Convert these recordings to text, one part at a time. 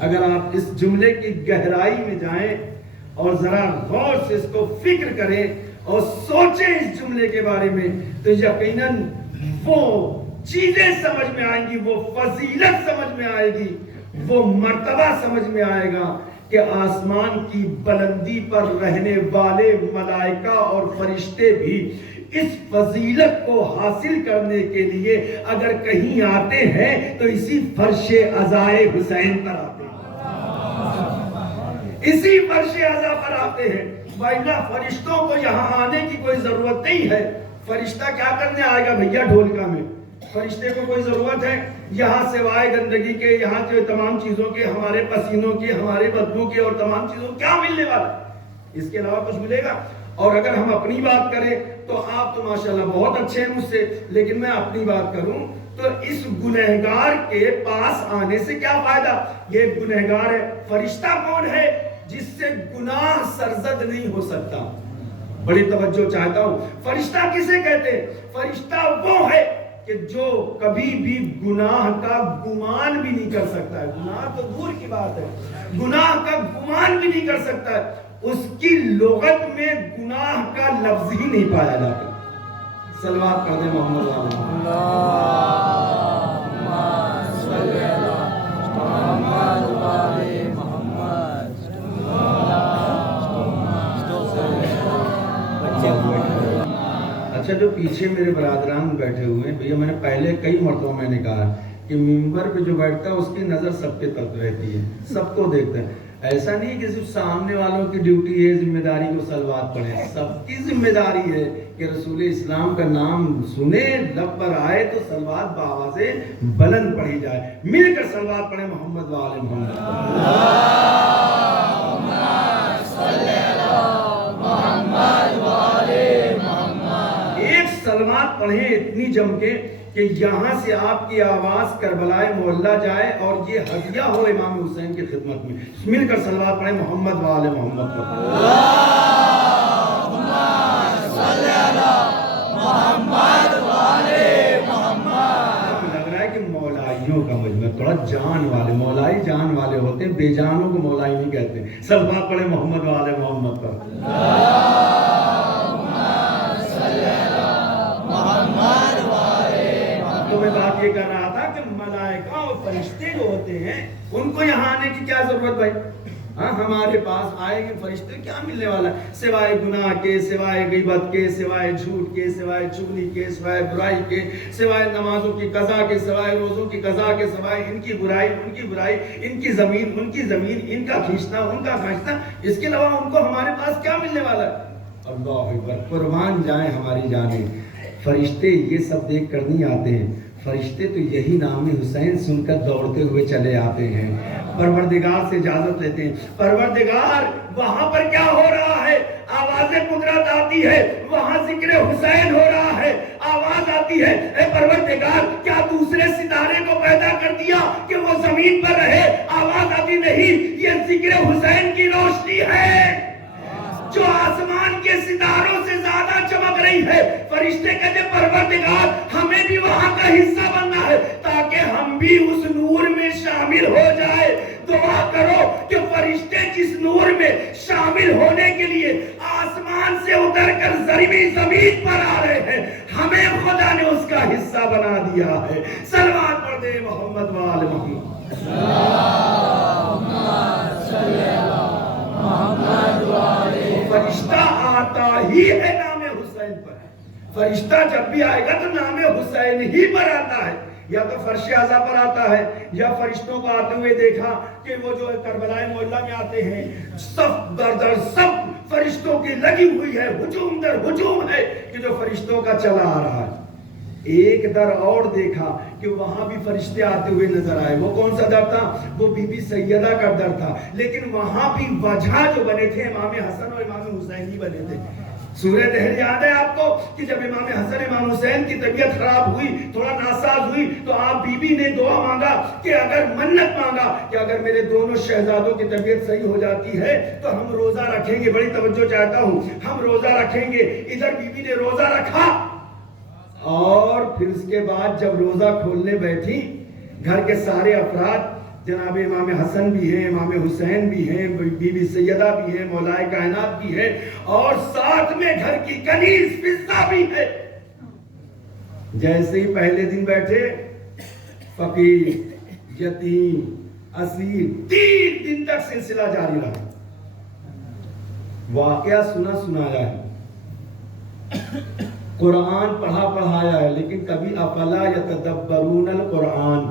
اگر آپ اس جملے کی گہرائی میں جائیں اور ذرا غور سے اس کو فکر کریں اور سوچیں اس جملے کے بارے میں، تو یقیناً وہ چیزیں سمجھ میں آئیں گی، وہ فضیلت سمجھ میں آئے گی، وہ مرتبہ سمجھ میں آئے گا کہ آسمان کی بلندی پر رہنے والے ملائکہ اور فرشتے بھی اس فضیلت کو حاصل کرنے کے لیے اگر کہیں آتے ہیں تو اسی فرش عزائے حسین پر آتے ہیں، اسی فرش عزا پر آتے ہیں۔ وَإِلَّا فرشتوں کو یہاں آنے کی کوئی ضرورت نہیں ہے۔ فرشتہ کیا کرنے آئے گا بھیا ڈھولکا میں؟ فرشتے کو کوئی ضرورت ہے یہاں سوائے گندگی کے، یہاں کے تمام چیزوں کے، ہمارے پسینوں کے، ہمارے بدبو کے اور تمام چیزوں کیا ملنے والا؟ اس کے علاوہ کچھ ملے گا؟ اور اگر ہم اپنی بات کریں تو آپ تو ماشاءاللہ بہت اچھے ہیں مجھ سے، لیکن میں اپنی بات کروں تو اس گنہگار کے پاس آنے سے کیا فائدہ؟ یہ گنہگار ہے۔ فرشتہ کون ہے؟ جس سے گناہ سرزد نہیں ہو سکتا۔ بڑی توجہ چاہتا ہوں، فرشتہ کسے کہتے ہیں؟ فرشتہ وہ ہے کہ جو کبھی بھی گناہ کا گمان بھی نہیں کر سکتا ہے۔ گناہ تو دور کی بات ہے، گناہ کا گمان بھی نہیں کر سکتا ہے۔ اس کی لغت میں گناہ کا لفظ ہی نہیں پایا جاتا۔ صلوات پڑھ دیں محمد علیہ اچھا جو پیچھے میرے برادران بیٹھے ہوئے ہیں بھیا، میں نے پہلے کئی مرتبہ میں نے کہا کہ ممبر پہ جو بیٹھتا ہے اس کی نظر سب کے طرف رہتی ہے، سب کو دیکھتا ہے۔ ایسا نہیں کہ صرف سامنے والوں کی ڈیوٹی ہے ذمہ داری کو صلوات پڑھیں، سب کی ذمہ داری ہے کہ رسول اسلام کا نام سنے، لب پر آئے تو صلوات بآواز بلند پڑھی جائے۔ مل کر صلوات پڑھیں محمد وآل محمد۔ صلوات پڑھیں اتنی جم کے کہ یہاں سے آپ کی آواز کربلائے معلیٰ جائے اور یہ ہدیہ ہو امام حسین کی خدمت میں۔ مل کر صلوات پڑھیں محمد وآل محمد۔ اللہم صلی علی محمد وآل محمد۔ لگ رہا ہے کہ مولائیوں کا مجمع، تھوڑا جان والے، مولائی جان والے ہوتے ہیں، بے جانوں کو مولائی نہیں کہتے۔ صلوات پڑھیں محمد وآل محمد پر۔ تو میں بات یہ کر رہا تھا کہ ملائکہ اور فرشتے جو ہوتے ہیں ان کو یہاں آنے کی کیا ضرورت بھائی؟ ہاں ہمارے پاس آئیں گے فرشتے، کیا ملنے والا ہے؟ سوائے گناہ کے، سوائے غیبت کے، سوائے جھوٹ کے، سوائے چغلی کے، سوائے برائی کے، سوائے نمازوں کی قضا کے، سوائے روزوں کی قضا کے، سوائے ان کی برائی ان کی برائی، ان کی زمین ان کی زمین، ان کا کھینچنا ان کا کھینچنا، اس کے علاوہ ان کو ہمارے پاس کیا ملنے والا ہے؟ اللہ اکبر، قربان جائیں ہماری جانیں۔ فرشتے یہ سب دیکھ کر نہیں آتے ہیں، فرشتے تو یہی نام حسین سن کر دوڑتے ہوئے چلے آتے ہیں، پروردگار سے اجازت لیتے ہیں۔ پروردگار وہاں پر کیا ہو رہا ہے؟ آواز قدرت آتی ہے، وہاں ذکر حسین ہو رہا ہے، آواز آتی ہے، اے پروردگار کیا دوسرے ستارے کو پیدا کر دیا کہ وہ زمین پر رہے؟ آواز آتی نہیں، یہ ذکر حسین کی روشنی ہے جو آسمان کے ستاروں سے زیادہ چمک رہی ہے۔ فرشتے کہتے پروردگار ہمیں بھی وہاں کا حصہ بننا ہے تاکہ ہم بھی اس نور میں شامل ہو جائے۔ دعا کرو کہ فرشتے جس نور میں شامل ہونے کے لیے آسمان سے اتر کر زمین پر آ رہے ہیں، ہمیں خدا نے اس کا حصہ بنا دیا ہے۔ صلوات پڑھ دے محمد وآل محمد۔ فرشتہ آتا ہی ہے نام حسین پر۔ فرشتہ جب بھی آئے گا تو نام حسین ہی پر آتا ہے، یا تو فرش اعظم پر آتا ہے، یا فرشتوں کو آتے ہوئے دیکھا کہ وہ جو کربلائے معلیٰ میں آتے ہیں، صف در در صف فرشتوں کی لگی ہوئی ہے، ہجوم در ہجوم ہے کہ جو فرشتوں کا چلا آ رہا ہے۔ ایک در اور دیکھا کہ وہاں بھی فرشتے آتے ہوئے نظر آئے۔ وہ کون سا در تھا؟ وہ بی بی سیدہ کا در تھا، لیکن وہاں بھی وجہ جو بنے تھے امام حسن اور امام حسین ہی بنے تھے۔ سورہ دہر یاد ہے آپ کو کہ جب امام حسن امام حسین کی طبیعت خراب ہوئی، تھوڑا ناساز ہوئی، تو آپ بی بی نے دعا مانگا کہ اگر منت مانگا کہ اگر میرے دونوں شہزادوں کی طبیعت صحیح ہو جاتی ہے تو ہم روزہ رکھیں گے۔ بڑی توجہ چاہتا ہوں، ہم روزہ رکھیں گے۔ ادھر بی بی نے روزہ رکھا اور پھر اس کے بعد جب روزہ کھولنے بیٹھی، گھر کے سارے افراد جناب امام حسن بھی ہیں، امام حسین بھی ہیں، بی بی سیدہ بھی ہیں، مولائے کائنات بھی ہیں، اور ساتھ میں گھر کی کنیز فضہ بھی ہے۔ جیسے ہی پہلے دن بیٹھے، فقیر، یتیم، اسیر، 3 دن تک سلسلہ جاری رہا۔ واقعہ سنا سنایا ہے، قرآن پڑھا پڑھایا ہے، لیکن کبھی افلا یتدبرون القرآن،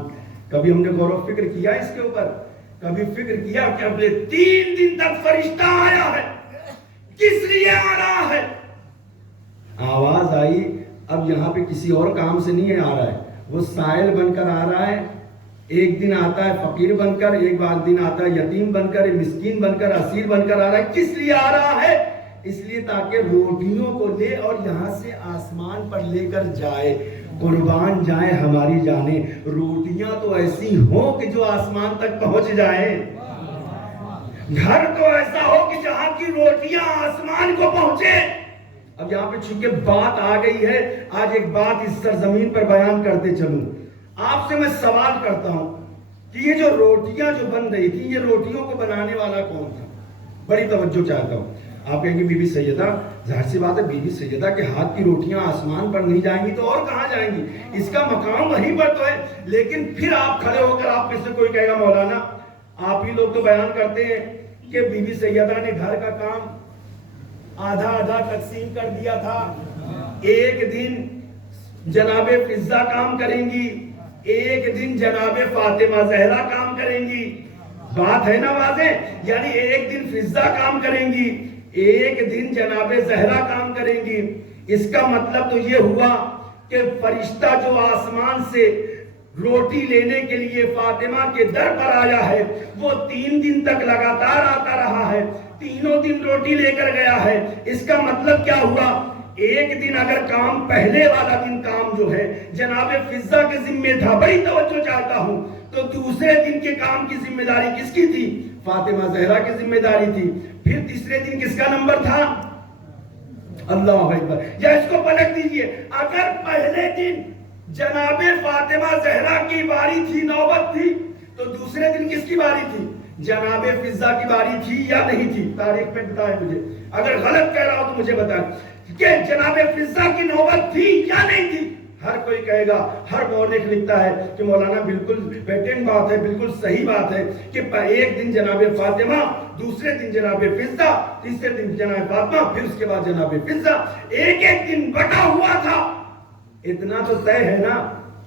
کبھی ہم نے غور و فکر کیا اس کے اوپر؟ کبھی فکر کیا کہ اگلے 3 دن تک فرشتہ آیا ہے، کس لیے آ رہا ہے؟ آواز آئی، اب یہاں پہ کسی اور کام سے نہیں آ رہا ہے، وہ سائل بن کر آ رہا ہے۔ ایک دن آتا ہے فقیر بن کر، ایک بار دن آتا ہے یتیم بن کر، مسکین بن کر، اسیر بن کر آ رہا ہے۔ کس لیے آ رہا ہے؟ اس لیے تاکہ روٹیوں کو لے اور یہاں سے آسمان پر لے کر جائے۔ قربان جائیں ہماری جانیں، روٹیاں تو ایسی ہوں کہ جو آسمان تک پہنچ جائیں، گھر تو ایسا ہو کہ جہاں کی روٹیاں آسمان کو پہنچے۔ اب یہاں پہ چونکہ بات آ گئی ہے، آج ایک بات اس سرزمین پر بیان کرتے چلوں۔ آپ سے میں سوال کرتا ہوں کہ یہ جو روٹیاں جو بن رہی تھی، یہ روٹیوں کو بنانے والا کون تھا؟ بڑی توجہ چاہتا ہوں۔ آپ کہیں گے بی بی سیدہ، ظاہر سی بات ہے بی بی سیدہ کے ہاتھ کی روٹیاں آسمان پر نہیں جائیں گی تو اور کہاں جائیں گی؟ اس کا مقام وہیں پر تو ہے۔ لیکن پھر آپ کھڑے ہو کر آپ میں سے کوئی کہے گا مولانا آپ ہی لوگ تو بیان کرتے ہیں کہ بی بی سیدہ نے گھر کا کام آدھا آدھا تقسیم کر دیا تھا، ایک دن جناب فضہ کام کریں گی، ایک دن جناب فاطمہ زہرا کام کریں گی۔ بات ہے نا واضح؟ یعنی ایک دن فضہ کام کریں گی، ایک دن جناب زہرا کام کریں گی۔ اس کا مطلب تو یہ ہوا کہ فرشتہ جو آسمان سے روٹی لینے کے لیے فاطمہ کے در پر آیا ہے، وہ 3 دن تک لگاتار آتا رہا ہے، تینوں دن روٹی لے کر گیا ہے۔ اس کا مطلب کیا ہوا؟ ایک دن اگر کام، پہلے والا دن کام جو ہے جناب فضہ کے ذمہ تھا، بڑی توجہ چاہتا ہوں، تو دوسرے دن کے کام کی ذمہ داری کس کی تھی؟ فاطمہ زہرا کی ذمہ داری تھی۔ پھر تیسرے دن کس کا نمبر تھا؟ اللہ اکبر۔ یا اس کو پلٹ دیجئے، اگر پہلے دن جناب فاطمہ زہرا کی باری تھی، نوبت تھی، تو دوسرے دن کس کی باری تھی؟ جناب فضہ کی باری تھی یا نہیں تھی؟ تاریخ میں بتائیں مجھے، اگر غلط کہہ رہا ہوں تو مجھے بتائیں کہ جناب فضہ کی نوبت تھی یا نہیں تھی؟ ہر کوئی کہے گا، ہر مورخ لکھتا ہے کہ مولانا بالکل بیٹن بات ہے، بالکل صحیح بات ہے کہ ایک دن جناب فاطمہ، دوسرے دن جناب فضہ، تیسرے دن جناب فاطمہ، پھر اس کے بعد جناب فضہ، ایک ایک دن بٹا ہوا تھا۔ اتنا تو طے ہے نا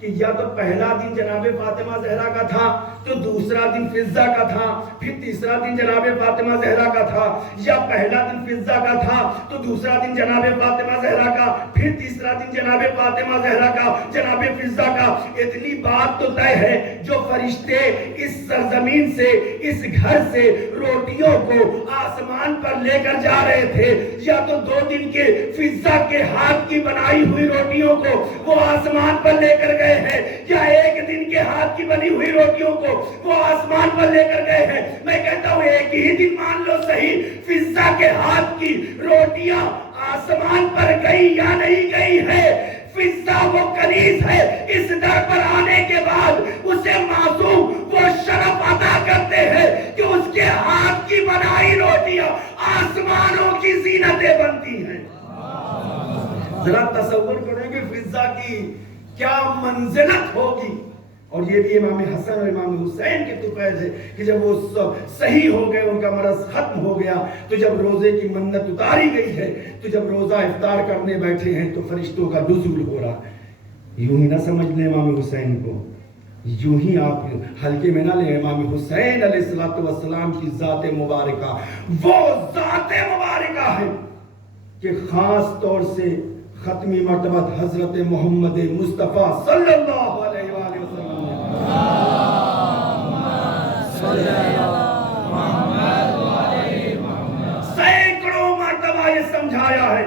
کہ یا تو پہلا دن جناب فاطمہ زہرا کا تھا تو دوسرا دن فضہ کا تھا، پھر تیسرا دن جناب فاطمہ زہرا کا تھا، یا پہلا دن فضہ کا تھا تو دوسرا دن جناب فاطمہ زہرا کا، پھر تیسرا دن جناب فاطمہ زہرا کا، جناب فضہ کا۔ اتنی بات تو طے ہے، جو فرشتے اس سرزمین سے، اس گھر سے روٹیوں کو آسمان پر لے کر جا رہے تھے، یا تو 2 دن کے فضہ کے ہاتھ کی بنائی ہوئی روٹیوں کو وہ آسمان پر لے کر گئے ہیں، یا ایک دن کے ہاتھ کی بنی ہوئی روٹیوں کو وہ آسمان پر لے کر گئے ہیں۔ میں کہتا ہوں ایک ہی دن مان لو صحیح، فضہ کے ہاتھ کی روٹیاں آسمان پر گئی یا نہیں گئی ہے؟ فضہ وہ کنیز ہے، اس در پر آنے کے بعد اسے معصوم وہ شرف عطا کرتے ہیں کہ اس کے ہاتھ کی بنائی روٹیاں آسمانوں کی زینتیں بنتی ہیں۔ ذرا تصور کریں کہ فضہ کی کیا منزلت ہوگی۔ اور یہ بھی امام حسن اور امام حسین کے طفیل ہے کہ جب وہ صحیح ہو گئے، ان کا مرض ختم ہو گیا، تو جب روزے کی منت اتاری گئی ہے، تو جب روزہ افطار کرنے بیٹھے ہیں تو فرشتوں کا نزول ہو رہا ہے۔ یوں ہی نہ سمجھ لیں امام حسین کو، یوں ہی آپ ہلکے میں نہ لیں۔ امام حسین علیہ السلام کی ذات مبارکہ وہ ذات مبارکہ ہے کہ خاص طور سے ختمی مرتبہ حضرت محمد مصطفیٰ صلی اللہ علیہ وآلہ وسلم سینکڑوں مرتبہ یہ سمجھایا ہے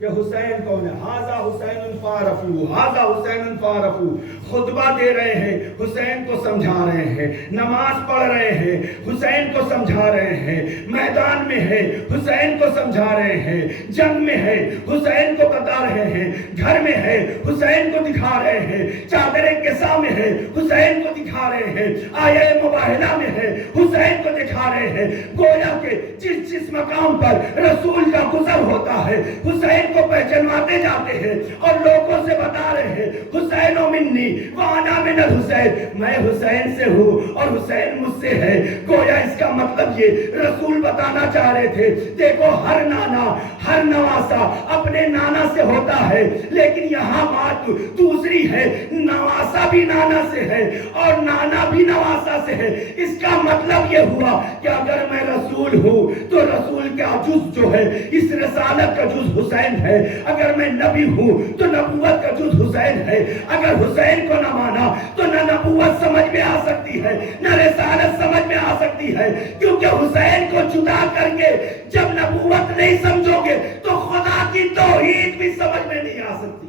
کہ حسین کون ہے؟ ہاذا حسین فارفو، ہاذا حسین فارفو، خطبہ دے رہے ہیں، حسین کو سمجھا رہے ہیں، نماز پڑھ رہے ہیں، حسین کو سمجھا رہے ہیں، میدان میں ہے حسین کو سمجھا رہے ہیں، جنگ میں ہے حسین کو بتا رہے ہیں، گھر میں ہے حسین کو دکھا رہے ہیں، چادر قصہ میں ہے حسین کو دکھا رہے ہیں، آیہ مباہلہ میں ہے حسین کو دکھا رہے ہیں۔ گویا کہ جس جس مقام پر رسول کا گزر ہوتا ہے حسین کو پہچانواتے جاتے ہیں اور لوگوں سے بتا رہے ہیں حسین منی وانا من الحسین، میں حسین سے ہوں اور حسین مجھ سے ہے۔ گویا اس کا مطلب یہ رسول بتانا چاہ رہے تھے، دیکھو ہر نانا ہر نواسا اپنے نانا سے ہوتا ہے، لیکن یہاں بات دوسری ہے، نواسا بھی نانا سے ہے اور نانا بھی نواسا سے ہے۔ اس کا مطلب یہ ہوا کہ اگر میں رسول ہوں تو رسول کا جز جو ہے اس رسالت کا جز حسین ہے، اگر میں نبی ہوں تو نبوت کا جز حسین ہے۔ اگر حسین کو نہ مانا تو نہ نبوت سمجھ میں آ سکتی ہے نہ رسالت سمجھ میں آ سکتی ہے، کیونکہ حسین کو جدا کر کے جب نبوت نہیں سمجھو گے تو خدا کی توحید بھی سمجھ میں نہیں آ سکتی۔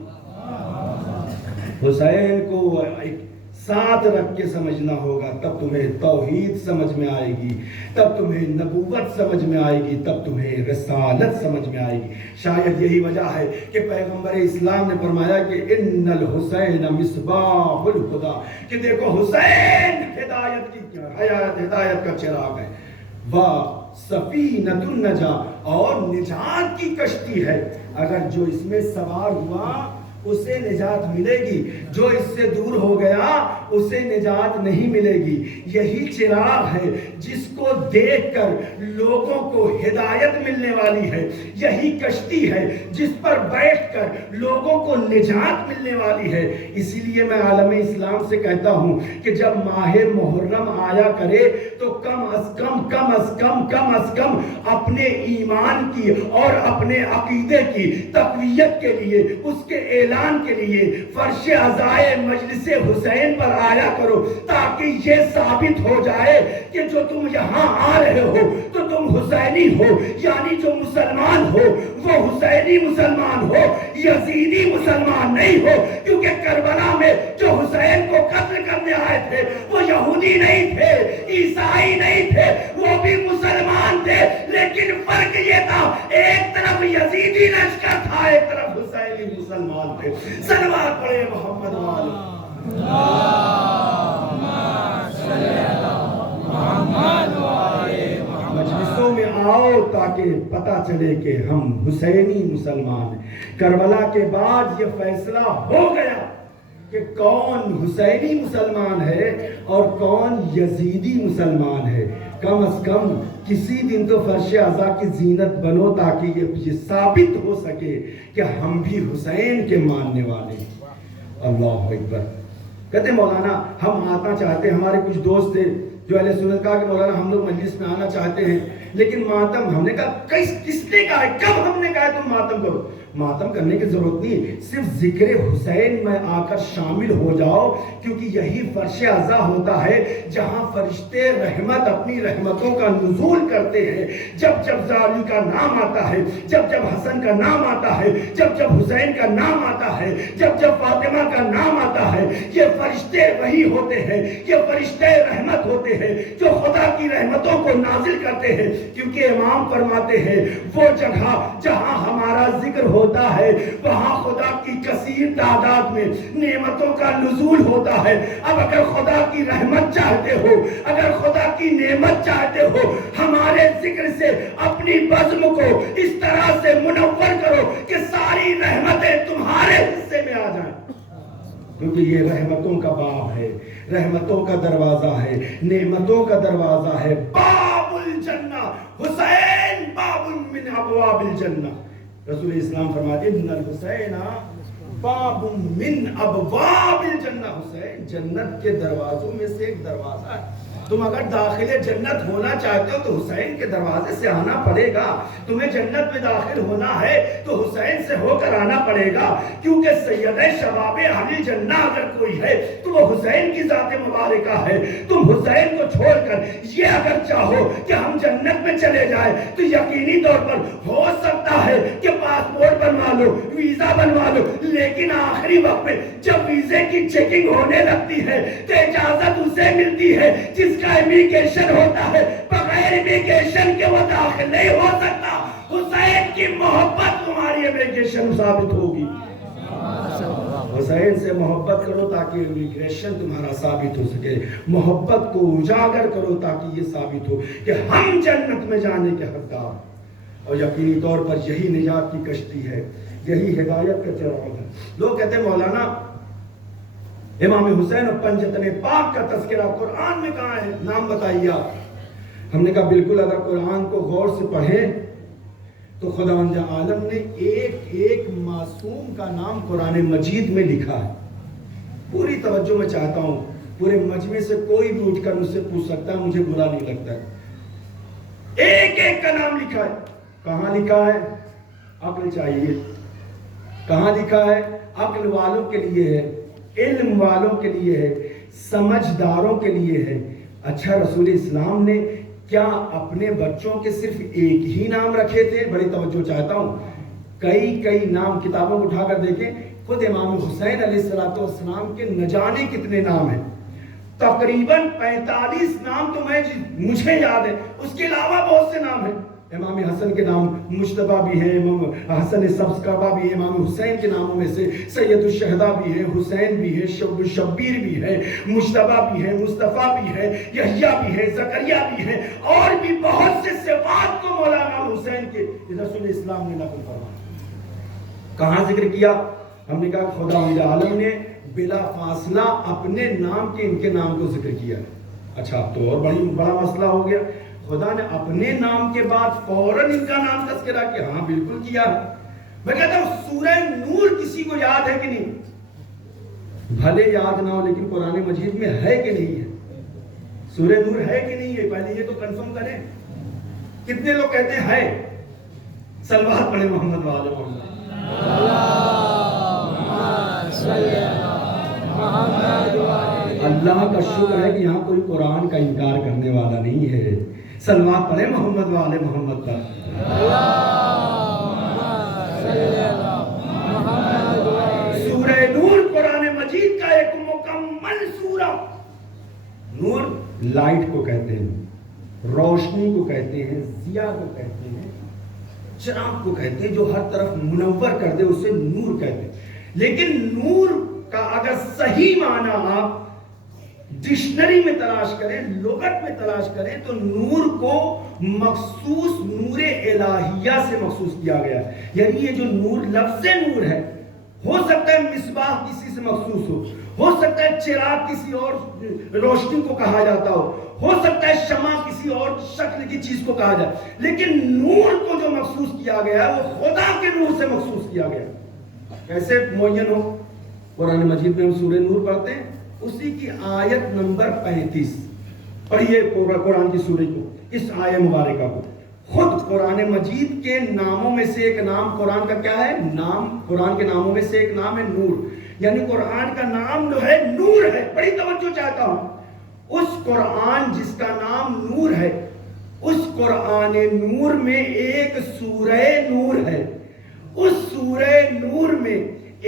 حسین کو ایک ساتھ رکھ کے سمجھنا ہوگا، تب تمہیں توحید سمجھ میں آئے گی، تب تمہیں نبوت سمجھ میں آئے گی، تب تمہیں رسالت سمجھ میں آئے گی۔ شاید یہی وجہ ہے کہ پیغمبر اسلام نے فرمایا کہ ان الحسین مصباح الہدی، کہ دیکھو حسین ہدایت کا چراغ ہے، وہ سفینۃ النجاۃ، اور نجات کی کشتی ہے، اگر جو اس میں سوار ہوا اسے نجات ملے گی، جو اس سے دور ہو گیا اسے نجات نہیں ملے گی۔ یہی چراغ ہے جس کو دیکھ کر لوگوں کو ہدایت ملنے والی ہے، یہی کشتی ہے جس پر بیٹھ کر لوگوں کو نجات ملنے والی ہے۔ اسی لیے میں عالم اسلام سے کہتا ہوں کہ جب ماہ محرم آیا کرے تو کم از کم اپنے ایمان کی اور اپنے عقیدے کی تقویت کے لیے، اس کے اعلان کے لیے فرش عزائے مجلس حسین پر آیا کرو، تاکہ یہ ثابت ہو جائے کہ جو تم یہاں آ رہے ہو تو تم حسینی ہو، یعنی جو مسلمان ہو وہ حسینی مسلمان ہو، یزیدی مسلمان نہیں ہو، کیونکہ کربلا میں جو حسین کو قتل کرنے آئے تھے وہ یہودی نہیں تھے، عیسائی نہیں تھے، وہ بھی مسلمان تھے، لیکن فرق یہ تھا ایک طرف یزیدی لشکر تھا، ایک طرف حسینی مسلمان تھے۔ صلوات پڑھے محمد والے۔ مجلسوں میں آؤ تاکہ پتہ چلے کہ ہم حسینی مسلمان ہیں۔ کربلا کے بعد یہ فیصلہ ہو گیا کہ کون حسینی مسلمان ہے اور کون یزیدی مسلمان ہے۔ کم از کم کسی دن تو فرش عزا کی زینت بنو تاکہ یہ ثابت ہو سکے کہ ہم بھی حسین کے ماننے والے ہیں۔ اللہ اکبر۔ کہتے مولانا ہم آنا چاہتے ہیں، ہمارے کچھ دوست تھے جو اہل سنت کہا کہ مولانا ہم لوگ مجلس میں آنا چاہتے ہیں لیکن ماتم، ہم نے کہا کس نے کہا ہے، کب ہم نے کہا ہے تم ماتم کرو؟ ماتم کرنے کی ضرورت نہیں، صرف ذکر حسین میں آ کر شامل ہو جاؤ، کیونکہ یہی فرش عزا ہوتا ہے جہاں فرشتے رحمت اپنی رحمتوں کا نزول کرتے ہیں۔ جب جب علی کا نام آتا ہے، جب جب حسن کا نام آتا ہے، جب جب حسین کا نام آتا ہے، جب جب فاطمہ کا نام آتا ہے، یہ فرشتے وہی ہوتے ہیں، یہ فرشتے رحمت ہوتے ہیں جو خدا کی رحمتوں کو نازل کرتے ہیں، کیونکہ امام فرماتے ہیں وہ جگہ جہاں ہمارا ذکر ہوتا ہے وہاں خدا کی کثیر تعداد میں نعمتوں کا نزول ہوتا ہے۔ اب اگر خدا کی رحمت چاہتے ہو، اگر خدا کی نعمت چاہتے ہو، ہمارے ذکر سے اپنی بزم کو اس طرح سے منور کرو کہ ساری رحمتیں تمہارے حصے میں آ جائیں، کیونکہ یہ رحمتوں کا باب ہے، رحمتوں کا دروازہ ہے، نعمتوں کا دروازہ ہے۔ باب الجنہ حسین باب من ابواب الجنہ۔ رسول اسلام فرماتے ہیں ان الحسین باب من ابواب الجنہ، حسین جنت کے دروازوں میں سے ایک دروازہ ہے. تم اگر داخل جنت ہونا چاہتے ہو تو حسین کے دروازے سے آنا پڑے گا. تمہیں جنت میں داخل ہونا ہے تو حسین سے ہو کر آنا پڑے گا، کیونکہ سید شباب اہل جنہ اگر کوئی ہے تو وہ حسین کی ذات مبارکہ ہے. تم حسین کو چھوڑ کر یہ اگر چاہو کہ ہم جنت میں چلے جائیں تو یقینی طور پر ہو سکتا ہے کہ پاسپورٹ بنوا لو، ویزا بنوا لو، لیکن آخری وقت میں جب ویزے کی چیکنگ ہونے لگتی ہے تو اجازت اسے ملتی ہے جس کا امیگریشن ہوتا ہے. بغیر امیگریشن کے وہ داخل نہیں ہو سکتا. حسین کی محبت تمہاری امیگریشن ثابت ہوگی. حسین سے محبت کرو تاکہ امیگریشن تمہارا ثابت ہو سکے. محبت کو اجاگر کرو تاکہ یہ ثابت ہو کہ ہم جنت میں جانے کے حقدار. اور یقینی طور پر یہی نجات کی کشتی ہے، یہی ہدایت کا چراغ ہے. لوگ کہتے ہیں مولانا امام حسین اور پنجتن پاک کا تذکرہ قرآن میں کہاں ہے، نام بتائیے آپ. ہم نے کہا بالکل، اگر قرآن کو غور سے پڑھیں تو خداوند عالم نے ایک ایک معصوم کا نام قرآن مجید میں لکھا ہے. پوری توجہ میں چاہتا ہوں، پورے مجمع سے کوئی بھی اٹھ کر مجھ سے پوچھ سکتا ہے، مجھے برا نہیں لگتا ہے. ایک ایک کا نام لکھا ہے. کہاں لکھا ہے؟ عقل چاہیے. کہاں لکھا ہے؟ عقل والوں کے لیے ہے، علم والوں کے لیے ہے، سمجھداروں کے لیے ہے. اچھا، رسول اسلام نے کیا اپنے بچوں کے صرف ایک ہی نام رکھے تھے؟ بڑی توجہ چاہتا ہوں. کئی نام کتابوں کو اٹھا کر دیکھیں. خود امام حسین علیہ السلام کے نہ جانے کتنے نام ہیں. تقریباً 45 نام تو مجھے یاد ہے، اس کے علاوہ بہت سے نام ہیں. امام حسن کے نام مجتبی بھی ہیں، امام حسن سبزکربہ بھی ہے. امام حسین کے ناموں میں سے سید الشہداء بھی ہے، حسین بھی ہے، شبیر بھی ہے، مجتبی بھی ہے، مصطفیٰ بھی ہے، یحییٰ بھی ہے، زکریا بھی ہے، اور بھی بہت سے صفات کو مولانا حسین کے رسول اسلام نے نقل فرمایا. کہاں ذکر کیا؟ ہم نے کہا خداوند عالم نے بلا فاصلہ اپنے نام کے ان کے نام کو ذکر کیا. اچھا، اب تو اور بڑا مسئلہ ہو گیا. خدا نے اپنے نام کے بعد فوراً ان کا نام تذکرہ کیا. ہاں بالکل کیا ہے. میں کہتا ہوں سورہ نور کسی کو یاد ہے کہ نہیں؟ بھلے یاد نہ ہو لیکن قرآن مجید میں ہے کہ نہیں ہے؟ سورہ نور ہے کہ نہیں ہے؟ پہلے یہ تو کنفرم کریں. کتنے لوگ کہتے ہیں ہے؟ صلوات پڑھیں محمد والے محمد. اللہ کا شکر ہے کہ یہاں کوئی قرآن کا انکار کرنے والا نہیں ہے. صلوات پڑھیں محمد والے محمد پر. سورہ نور قرآن مجید کا ایک مکمل سورہ. نور لائٹ کو کہتے ہیں، روشنی کو کہتے ہیں، ضیاء کو کہتے ہیں، چراغ کو کہتے ہیں، جو ہر طرف منور کر دے اسے نور کہتے ہیں. لیکن نور کا اگر صحیح معنی آپ ڈکشنری میں تلاش کریں، لغت میں تلاش کریں، تو نور کو مخصوص نور الہیہ سے مخصوص کیا گیا ہے. یعنی یہ جو نور، لفظ نور ہے، ہو سکتا ہے مصباح کسی سے مخصوص ہو سکتا ہے چراغ کسی اور روشنی کو کہا جاتا ہو سکتا ہے شمع کسی اور شکل کی چیز کو کہا جائے، لیکن نور کو جو مخصوص کیا گیا ہے وہ خدا کے نور سے مخصوص کیا گیا. کیسے معین ہو؟ قرآن مجید میں ہم سورہ نور پڑھتے ہیں، اسی کی آیت نمبر 35 پڑھیے قرآن کی سورہ کو، اس آیت مبارکہ کو. خود قرآن مجید کے ناموں میں سے ایک نام قرآن کا کیا ہے؟ قرآن کے ناموں میں سے ایک نام ہے نور. یعنی قرآن کا نام جو ہے نور ہے. بڑی توجہ چاہتا ہوں. اس قرآن جس کا نام نور ہے، اس قرآن نور میں ایک سورہ نور ہے. اس سورہ نور میں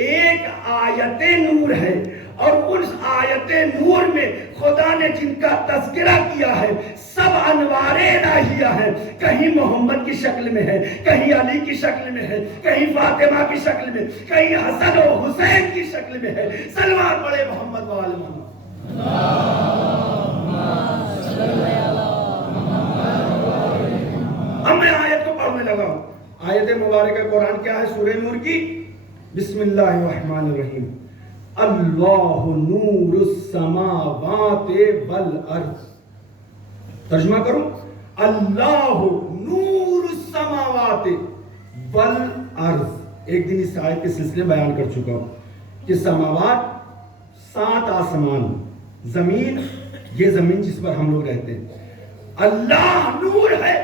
ایک آیت نور ہے، اور اس آیت نور میں خدا نے جن کا تذکرہ کیا ہے سب انوار الہیہ ہیں. کہیں محمد کی شکل میں ہے، کہیں علی کی شکل میں ہے، کہیں فاطمہ کی شکل میں، کہیں حسن و حسین کی شکل میں ہے. صلوات پڑھے محمد وآل محمد. اب میں آیت کو پڑھنے لگا ہوں. آیت مبارکہ قرآن کیا ہے؟ سورہ نور کی. بسم اللہ الرحمن الرحیم. اللہ نور السماوات والارض. ترجمہ کروں، اللہ نور السماوات والارض. ایک دن اس آیت کے سلسلے بیان کر چکا ہوں. کہ سماوات 7 آسمان، زمین، یہ زمین جس پر ہم لوگ رہتے ہیں، اللہ نور ہے.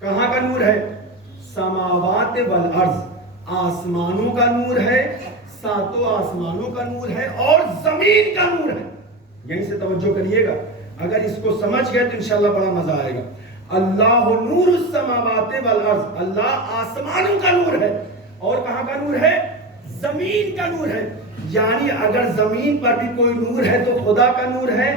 کہاں کا نور ہے؟ سماوات والارض، آسمانوں کا نور ہے، 7 آسمانوں کا نور ہے اور زمین کا نور ہے. یہیں سے توجہ کریے گا، اگر اس کو سمجھ گئے تو انشاءاللہ بڑا مزہ آئے گا. اللہ نور السماوات والارض، اللہ آسمانوں کا نور ہے اور کہاں کا نور ہے؟ زمین کا نور ہے. یعنی اگر زمین پر بھی کوئی نور ہے تو خدا کا نور ہے،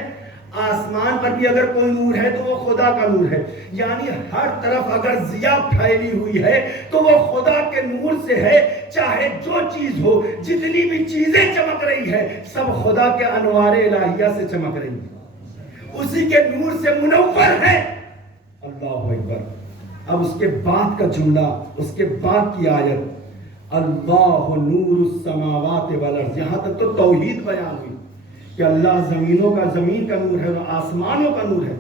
آسمان پر بھی اگر کوئی نور ہے تو وہ خدا کا نور ہے. یعنی ہر طرف اگر ضیا پھیلی ہوئی ہے تو وہ خدا کے نور سے ہے. چاہے جو چیز ہو، جتنی بھی چیزیں چمک رہی ہے، سب خدا کے انوار الہیہ سے چمک رہی ہیں، اسی کے نور سے منور ہے. اللہ اکبر. اب اس کے بعد کا جملہ، اس کے بعد کی آیت، اللہ نور السماوات والارض، یہاں تک تو توحید بیان ہوئی کہ اللہ زمین کا نور ہے اور آسمانوں کا نور ہے.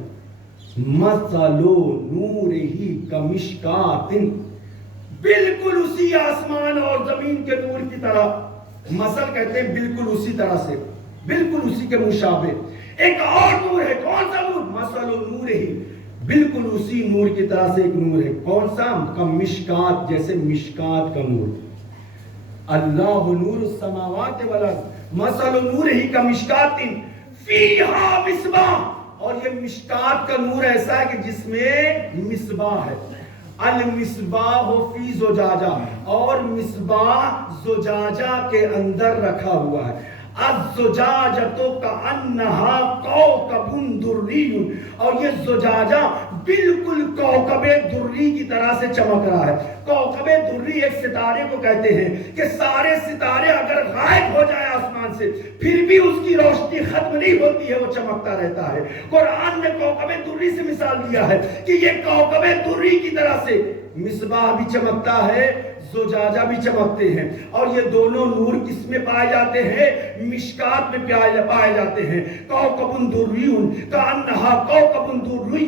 مثل نورہ کمشکات، بالکل اسی آسمان اور زمین کے نور کی طرح. مثل کہتے ہیں بالکل اسی طرح سے، بالکل اسی کے مشابہ. ایک اور نور ہے، کون سا نور؟ مثل نورہ، بالکل اسی نور کی طرح سے ایک نور ہے. کون سا؟ کمشکات، جیسے مشکات کا نور. اللہ نور السماوات والارض مثل نورہ کمشکات فیہا مصباح، اور یہ مشکات کا نور ایسا ہے کہ جس میں مصباح ہے. المصباح فی زجاجہ، اور مصباح زجاجہ کے اندر رکھا ہوا ہے. الزجاجۃ کأنہا کوکب دری، اور یہ زجاجہ بالکل کوکب دری کی طرح سے چمک رہا ہے. کوکب دری ایک ستارے کو کہتے ہیں کہ سارے ستارے اگر غائب ہو جائے آسمان سے پھر بھی اس کی روشنی ختم نہیں ہوتی ہے، وہ چمکتا رہتا ہے. قرآن نے کوکب دری سے مثال دیا ہے کہ یہ کوکب دری کی طرح سے مصباح بھی چمکتا ہے، زجاجہ بھی چمکتے ہیں. اور یہ دونوں نور کس میں پائے جاتے ہیں؟ مشکات میں پائے جاتے ہیں. کوکب دری کأنہا کوکب دری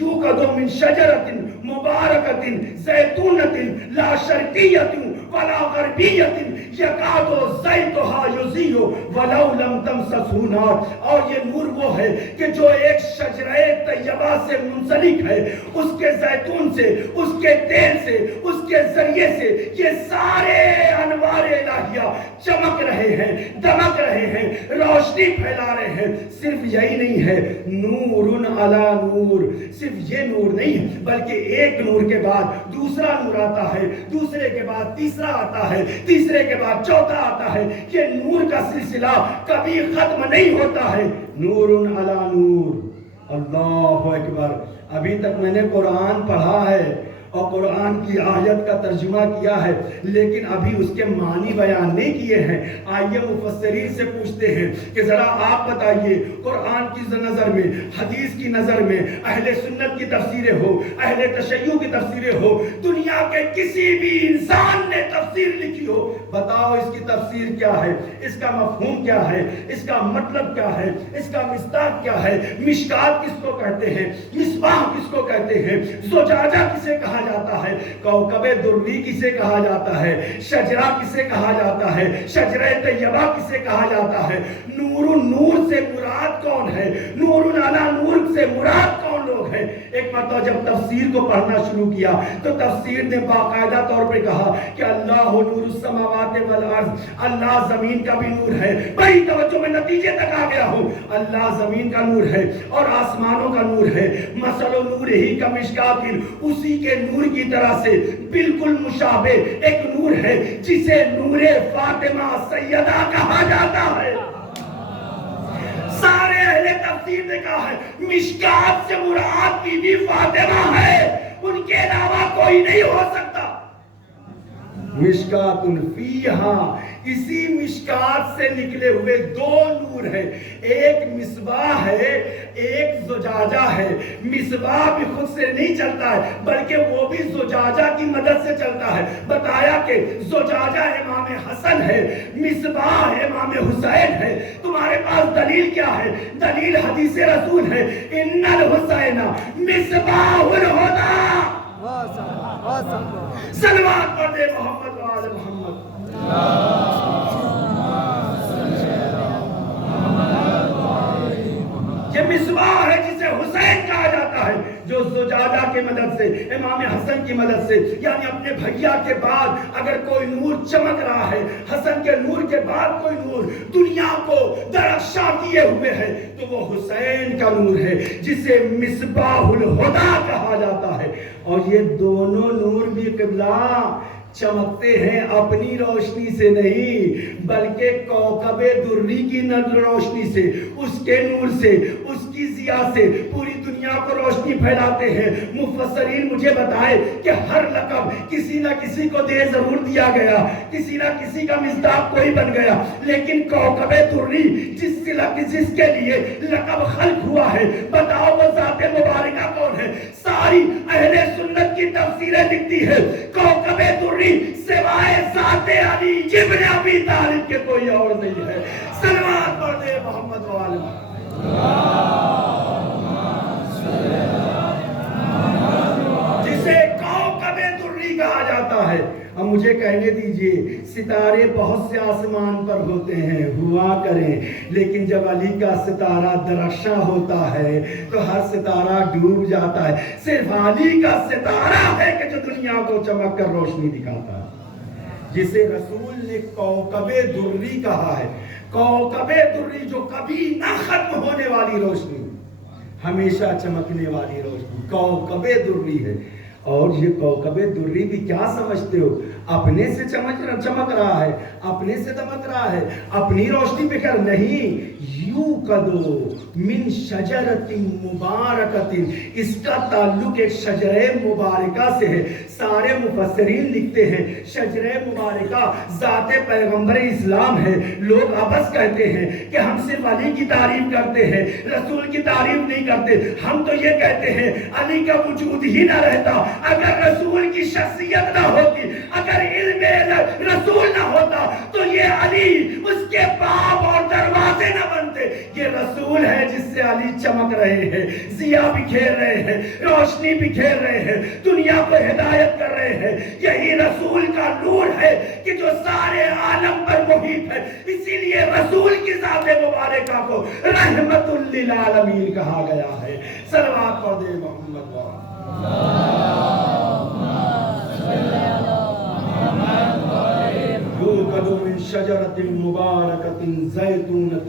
یوقد من شجرۃ مبارکۃ زیتونۃ لا شرقیۃ ولا غربیۃ یکاد زیتھا یضیء ولو لم تمسسہ نار. اور یہ نور وہ ہے کہ جو ایک شجرہ طیبہ سے منسلک ہے، اس کے زیتون سے، اس کے تیل سے، اس کے ذریعے سے یہ سارے انوار الہیہ چمک رہے ہیں، دمک رہے ہیں، روشنی پھیلا رہے ہیں. صرف یہی نہیں ہے، نور علی نور. صرف یہ نور نہیں بلکہ ایک نور کے بعد دوسرا نور آتا ہے، دوسرے کے بعد تیسرا آتا ہے، تیسرے کے بعد چوتھا آتا ہے. یہ نور کا سلسلہ کبھی ختم نہیں ہوتا ہے. نور علی نور. اللہ اکبر. ابھی تک میں نے قرآن پڑھا ہے اور قرآن کی آیت کا ترجمہ کیا ہے، لیکن ابھی اس کے معنی بیان نہیں کیے ہیں. آئیے مفسرین سے پوچھتے ہیں کہ ذرا آپ بتائیے، قرآن کی نظر میں، حدیث کی نظر میں، اہل سنت کی تفسیریں ہو، اہل تشیع کی تفسیریں ہو، دنیا کے کسی بھی انسان نے تفسیر لکھی ہو، بتاؤ اس کی تفسیر کیا ہے، اس کا مفہوم کیا ہے، اس کا مطلب کیا ہے، اس کا مصداق کیا ہے؟ مشکات کس کو کہتے ہیں؟ مصباح کس کو کہتے ہیں؟ زجاجہ کسے کہا جاتا ہے؟ کوکب دری کسے کہا جاتا ہے؟ شجرہ کسے کہا جاتا ہے؟ شجرہ طیبہ کسے کہا جاتا ہے؟ نور نور سے مراد کون ہے؟ نور علی نور سے مراد کون لوگ ہیں؟ ایک مرتبہ جب تفسیر کو پڑھنا شروع کیا تو تفسیر نے باقاعدہ طور پہ کہا کہ اللہ نور السماوات والارض، اللہ زمین کا بھی نور ہے. بڑی توجہ میں نتیجے تک آ گیا ہوں. اللہ زمین کا نور ہے اور آسمانوں کا نور ہے. مثل نورہ کمشکات، اسی کے نور کی طرح سے بالکل مشابہ ایک نور ہے جسے نور فاطمہ سیدہ کہا جاتا ہے. سارے اہل تفسیر نے کہا ہے مشکات سے مراد بی بی فاطمہ ہے، ان کے علاوہ کوئی نہیں ہو سکتا. مشکات فیہا، اسی مشکات سے نکلے ہوئے دو نور ہیں. ایک مصباح ہے، ایک زجاجہ ہے. مصباح بھی خود سے نہیں چلتا ہے بلکہ وہ بھی زجاجہ کی مدد سے چلتا ہے. بتایا کہ زجاجہ امام حسن ہے، مصباح امام حسین ہے. تمہارے پاس دلیل کیا ہے؟ دلیل حدیث رسول ہے، ان الحسین مصباح الہدی. صلوات پڑھ دے محمد و آل محمد. جو زجاجہ کی مدد سے، امام حسن کی مدد سے، یعنی اپنے بھیا کے بعد اگر کوئی نور چمک رہا ہے، حسن کے نور کے بعد کوئی نور دنیا کو درخشاں کیے ہوئے ہے، تو وہ حسین کا نور ہے جسے مصباح الہدیٰ کہا جاتا ہے۔ اور یہ دونوں نور بھی قبلہ چمکتے ہیں اپنی روشنی سے نہیں، بلکہ کوكب دری کی روشنی سے، اس کے نور سے، اس کی ضیاء سے پوری دنیا کو روشنی پھیلاتے ہیں۔ مفسرین مجھے بتائے کہ ہر لقب کسی نہ کسی کو دے ضرور دیا گیا، کسی نہ کسی کا مصداق کوئی بن گیا، لیکن کوكب دری جس کے لیے لقب خلق ہوا ہے، بتاؤ وہ ذات مبارکہ کون ہے؟ ساری اہل سنت کی تفسیریں لکھتی ہے کوكب دری سوائے ذات علی ابن ابی طالب کے کوئی اور نہیں ہے۔ صلوات پڑھ دے محمد و آل محمد۔ جسے کوكب دری کہا جاتا ہے۔ اب مجھے کہنے دیجئے، ستارے بہت سے آسمان پر ہوتے ہیں، ہوا کریں، لیکن جب علی کا ستارہ درخشاں ہوتا ہے تو ہر ستارہ ڈوب جاتا ہے۔ صرف علی کا ستارہ ہے کہ جو دنیا کو چمک کر روشنی دکھاتا ہے، جسے رسول نے کوكب دری کہا ہے۔ کوكب دری جو کبھی نہ ختم ہونے والی روشنی، ہمیشہ چمکنے والی روشنی، کوكب دری ہے۔ اور یہ کوكب دری بھی کیا سمجھتے ہو؟ اپنے سے چمک رہا ہے، اپنے سے دمک رہا ہے، اپنی روشنی بکھر نہیں، یوقدو من شجرۃ مبارکۃ، اس کا تعلق ایک شجرہ مبارکہ سے ہے۔ سارے مفسرین لکھتے ہیں شجرہ مبارکہ ذات پیغمبر اسلام ہے۔ لوگ آپس کہتے ہیں کہ ہم صرف علی کی تعریف کرتے ہیں، رسول کی تعریف نہیں کرتے۔ ہم تو یہ کہتے ہیں علی کا وجود ہی نہ رہتا اگر رسول کی شخصیت نہ ہوتی، اگر علم رسول نہ ہوتا تو یہ علی اس کے باب اور دروازے نہ بنتے۔ یہ رسول ہے جس سے علی چمک رہے ہیں، ضیاء بکھیر رہے ہیں، روشنی بکھیر رہے ہیں، دنیا کو ہدایت کر رہے ہیں۔ یہی رسول کا نور ہے کہ جو سارے عالم پر محیط ہے۔ اسی لیے رسول کی ذات مبارکہ کو رحمت للعالمین کہا گیا ہے۔ صلوات پڑھ دے محمد و یوقد من شجرۃ مبارکۃ زیتونۃ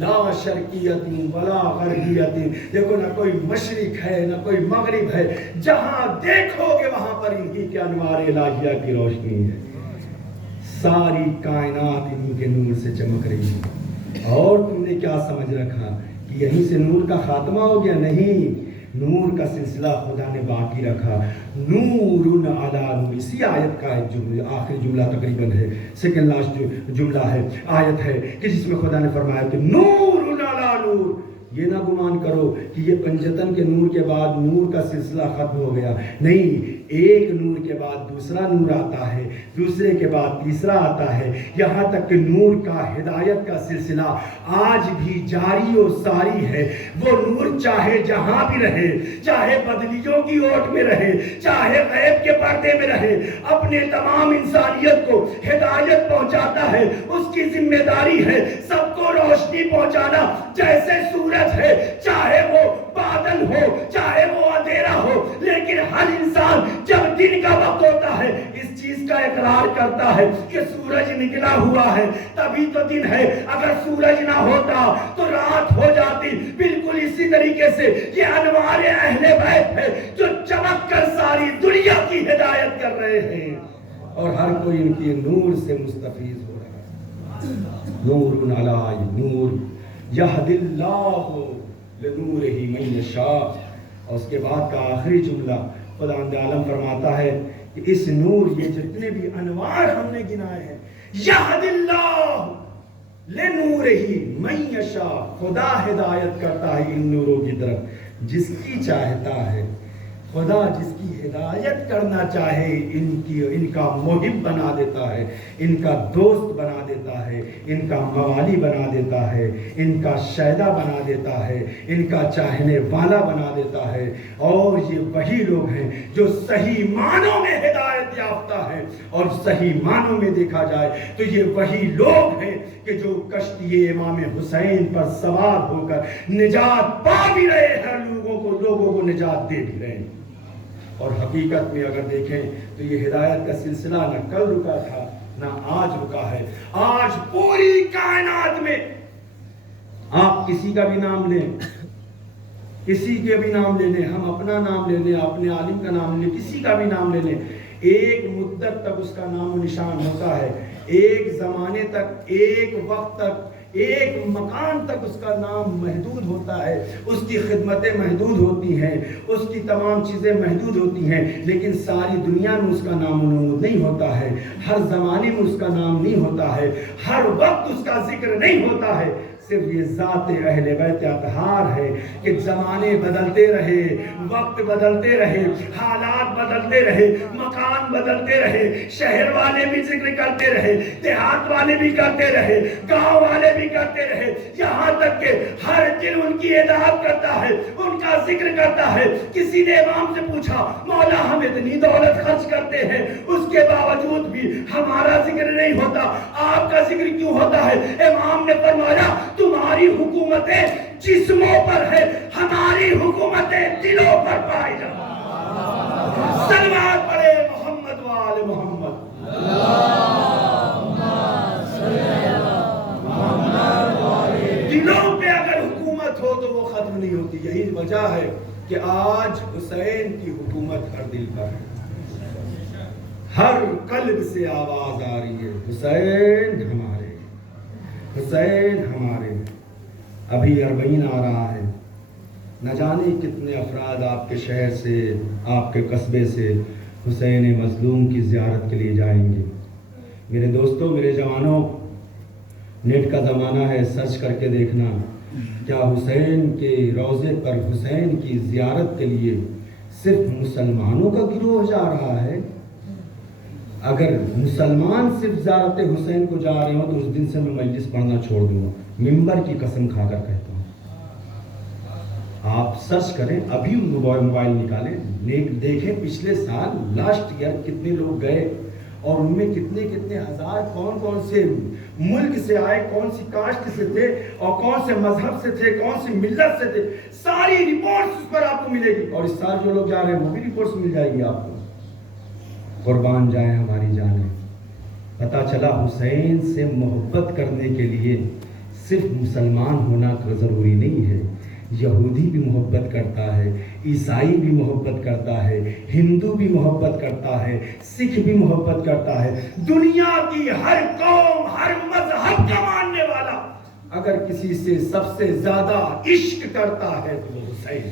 لا شرقیۃ ولا غربیۃ۔ دیکھو نہ کوئی مشرق ہے نہ کوئی مغرب ہے، جہاں دیکھو گے وہاں پر انہی کے انوار الہیہ کی روشنی ہے۔ ساری کائنات انہی کے نور سے چمک رہی ہے۔ اور تم نے کیا سمجھ رکھا کہ یہیں سے نور کا خاتمہ ہو گیا؟ نہیں، نور کا سلسلہ خدا نے باقی رکھا۔ نور علی نور، اسی آیت کا ایک جملہ، آخری جملہ تقریباً ہے، سیکنڈ لاسٹ جو جملہ ہے، آیت ہے کہ جس میں خدا نے فرمایا کہ نور علی نور۔ یہ نہ گمان کرو کہ یہ پنجتن کے نور کے بعد نور کا سلسلہ ختم ہو گیا، نہیں، ایک نور کے بعد دوسرا نور آتا ہے، دوسرے کے بعد تیسرا آتا ہے، یہاں تک کہ نور کا ہدایت کا سلسلہ آج بھی جاری و ساری ہے۔ وہ نور چاہے جہاں بھی رہے، چاہے بدلیوں کی اوٹ میں رہے، چاہے غیب کے پردے میں رہے، اپنے تمام انسانیت کو ہدایت پہنچاتا ہے۔ اس کی ذمہ داری ہے سب کو روشنی پہنچانا، جیسے سورج ہے، چاہے وہ بادل ہو چاہے وہ اندھیرا ہو، لیکن ہر انسان جب دن کا وقت ہوتا ہے اس چیز کا اقرار کرتا ہے کہ سورج نکلا ہوا ہے تبھی تو دن ہے، اگر سورج نہ ہوتا تو رات ہو جاتی۔ بالکل اسی طریقے سے یہ انوار اہل بیت ہے جو چمک کر ساری دنیا کی ہدایت کر رہے ہیں، اور ہر کوئی ان کے نور سے مستفیض ہو رہا ہے۔ نور علی نور یہدی اللہ لنورہ من یشاء۔ اور اس کے بعد کا آخری جملہ خداوند عالم فرماتا ہے کہ اس نور، یہ جتنے بھی انوار ہم نے گنائے ہیں، یہدی اللہ لنورہ من یشاء، خدا ہدایت کرتا ہے ان نوروں کی طرف جس کی چاہتا ہے۔ خدا جس کی ہدایت کرنا چاہے ان کا محب بنا دیتا ہے، ان کا دوست بنا دیتا ہے، ان کا موالی بنا دیتا ہے، ان کا شیدا بنا دیتا ہے، ان کا چاہنے والا بنا دیتا ہے۔ اور یہ وہی لوگ ہیں جو صحیح معنوں میں ہدایت یافتہ ہے، اور صحیح معنوں میں دیکھا جائے تو یہ وہی لوگ ہیں کہ جو کشتی امام حسین پر سوار ہو کر نجات پا بھی رہے ہیں، لوگوں کو نجات نجات دے بھی رہے ہیں۔ اور حقیقت میں اگر دیکھیں تو یہ ہدایت کا سلسلہ نہ کل رکا تھا نہ آج رکا ہے۔ آج پوری کائنات میں آپ کسی کا بھی نام لیں، کسی کے بھی نام لے لیں، ہم اپنا نام لے لیں، اپنے عالم کا نام لے لیں، کسی کا بھی نام لے لیں، ایک مدت تک اس کا نام و نشان ہوتا ہے، ایک زمانے تک، ایک وقت تک، ایک مکان تک اس کا نام محدود ہوتا ہے، اس کی خدمتیں محدود ہوتی ہیں، اس کی تمام چیزیں محدود ہوتی ہیں، لیکن ساری دنیا میں اس کا نام و نمود نہیں ہوتا ہے، ہر زمانے میں اس کا نام نہیں ہوتا ہے، ہر وقت اس کا ذکر نہیں ہوتا ہے۔ صرف یہ ذات اہل بیت اطہار ہے کہ زمانے بدلتے رہے، وقت بدلتے رہے، حالات بدلتے رہے، مکان بدلتے رہے، شہر والے بھی ذکر کرتے رہے، دیہات والے بھی کرتے رہے، گاؤں والے بھی کرتے رہے، یہاں تک کہ ہر دن ان کی اطاعت کرتا ہے، ان کا ذکر کرتا ہے۔ کسی نے امام سے پوچھا، مولا ہم اتنی دولت خرچ کرتے ہیں، اس کے باوجود بھی ہمارا ذکر نہیں ہوتا، آپ کا ذکر کیوں ہوتا ہے؟ امام نے فرمایا، تمہاری حکومتیں جسموں پر ہے، ہماری حکومتیں دلوں پر پائی جاتی ہیں۔ صلوات پڑھے محمد وآل محمد۔ دلوں پہ اگر حکومت ہو تو وہ ختم نہیں ہوتی۔ یہی وجہ ہے کہ آج حسین کی حکومت ہر دل پر ہے، ہر قلب سے آواز آ رہی ہے، حسین ہمارے، حسین ہمارے۔ ابھی اربعین آ رہا ہے، نہ جانے کتنے افراد آپ کے شہر سے، آپ کے قصبے سے حسین مظلوم کی زیارت کے لیے جائیں گے۔ میرے دوستوں، میرے جوانوں، نیٹ کا زمانہ ہے، سرچ کر کے دیکھنا، کیا حسین کے روضے پر حسین کی زیارت کے لیے صرف مسلمانوں کا گروہ جا رہا ہے؟ اگر مسلمان صرف زیارت حسین کو جا رہے ہوں تو اس دن سے میں مجلس پڑھنا چھوڑ دوں گا، ممبر کی قسم کھا کر کہتا ہوں۔ آپ سرچ کریں، ابھی موبائل نکالیں، دیکھیں پچھلے سال لاسٹ ایئر کتنے لوگ گئے اور ان میں کتنے کتنے ہزار کون کون سے ملک سے آئے، کون سی کاسٹ سے تھے اور کون سے مذہب سے تھے، کون سی ملت سے تھے، ساری رپورٹس اس پر آپ کو ملے گی۔ اور اس سال جو لوگ جا رہے ہیں وہ بھی رپورٹس مل جائے گی آپ کو۔ قربان جائیں ہماری جانیں۔ پتہ چلا حسین سے محبت کرنے کے لیے صرف مسلمان ہونا ضروری نہیں ہے، یہودی بھی محبت کرتا ہے، عیسائی بھی محبت کرتا ہے، ہندو بھی محبت کرتا ہے، سکھ بھی محبت کرتا ہے۔ دنیا کی ہر قوم، ہر مذہب کا ماننے والا اگر کسی سے سب سے زیادہ عشق کرتا ہے تو وہ حسین،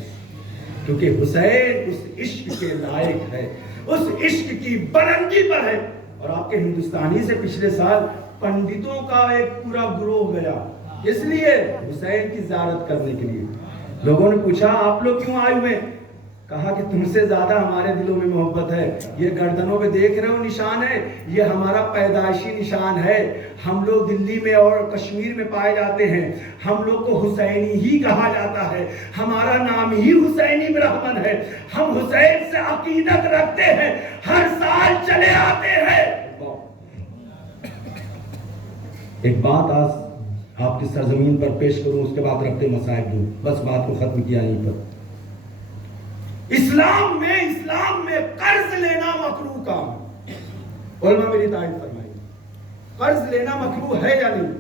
کیونکہ حسین اس عشق کے لائق ہے، اس عشق کی بلندی پر ہے۔ اور آپ کے ہندوستانی سے پچھلے سال پنڈتوں کا ایک پورا گروہ گیا اس لیے حسین کی زیارت کرنے کے لیے۔ لوگوں نے پوچھا آپ لوگ کیوں آئے ہوئے؟ کہا کہ تم سے زیادہ ہمارے دلوں میں محبت ہے۔ یہ گردنوں پہ دیکھ رہے ہو نشان ہے، یہ ہمارا پیدائشی نشان ہے۔ ہم لوگ دلی میں اور کشمیر میں پائے جاتے ہیں، ہم لوگ کو حسینی ہی کہا جاتا ہے، ہمارا نام ہی حسینی برہمن ہے، ہم حسین سے عقیدت رکھتے ہیں، ہر سال چلے آتے ہیں۔ ایک بات آج آپ کی سرزمین پر پیش کروں، اس کے بعد رکھتے مصائب دوں، بس بات کو ختم کیا یہیں پر۔ اسلام میں قرض لینا مکروہ کام ہے۔ علماء میری تائید فرمائی، قرض لینا مکروہ ہے یا نہیں؟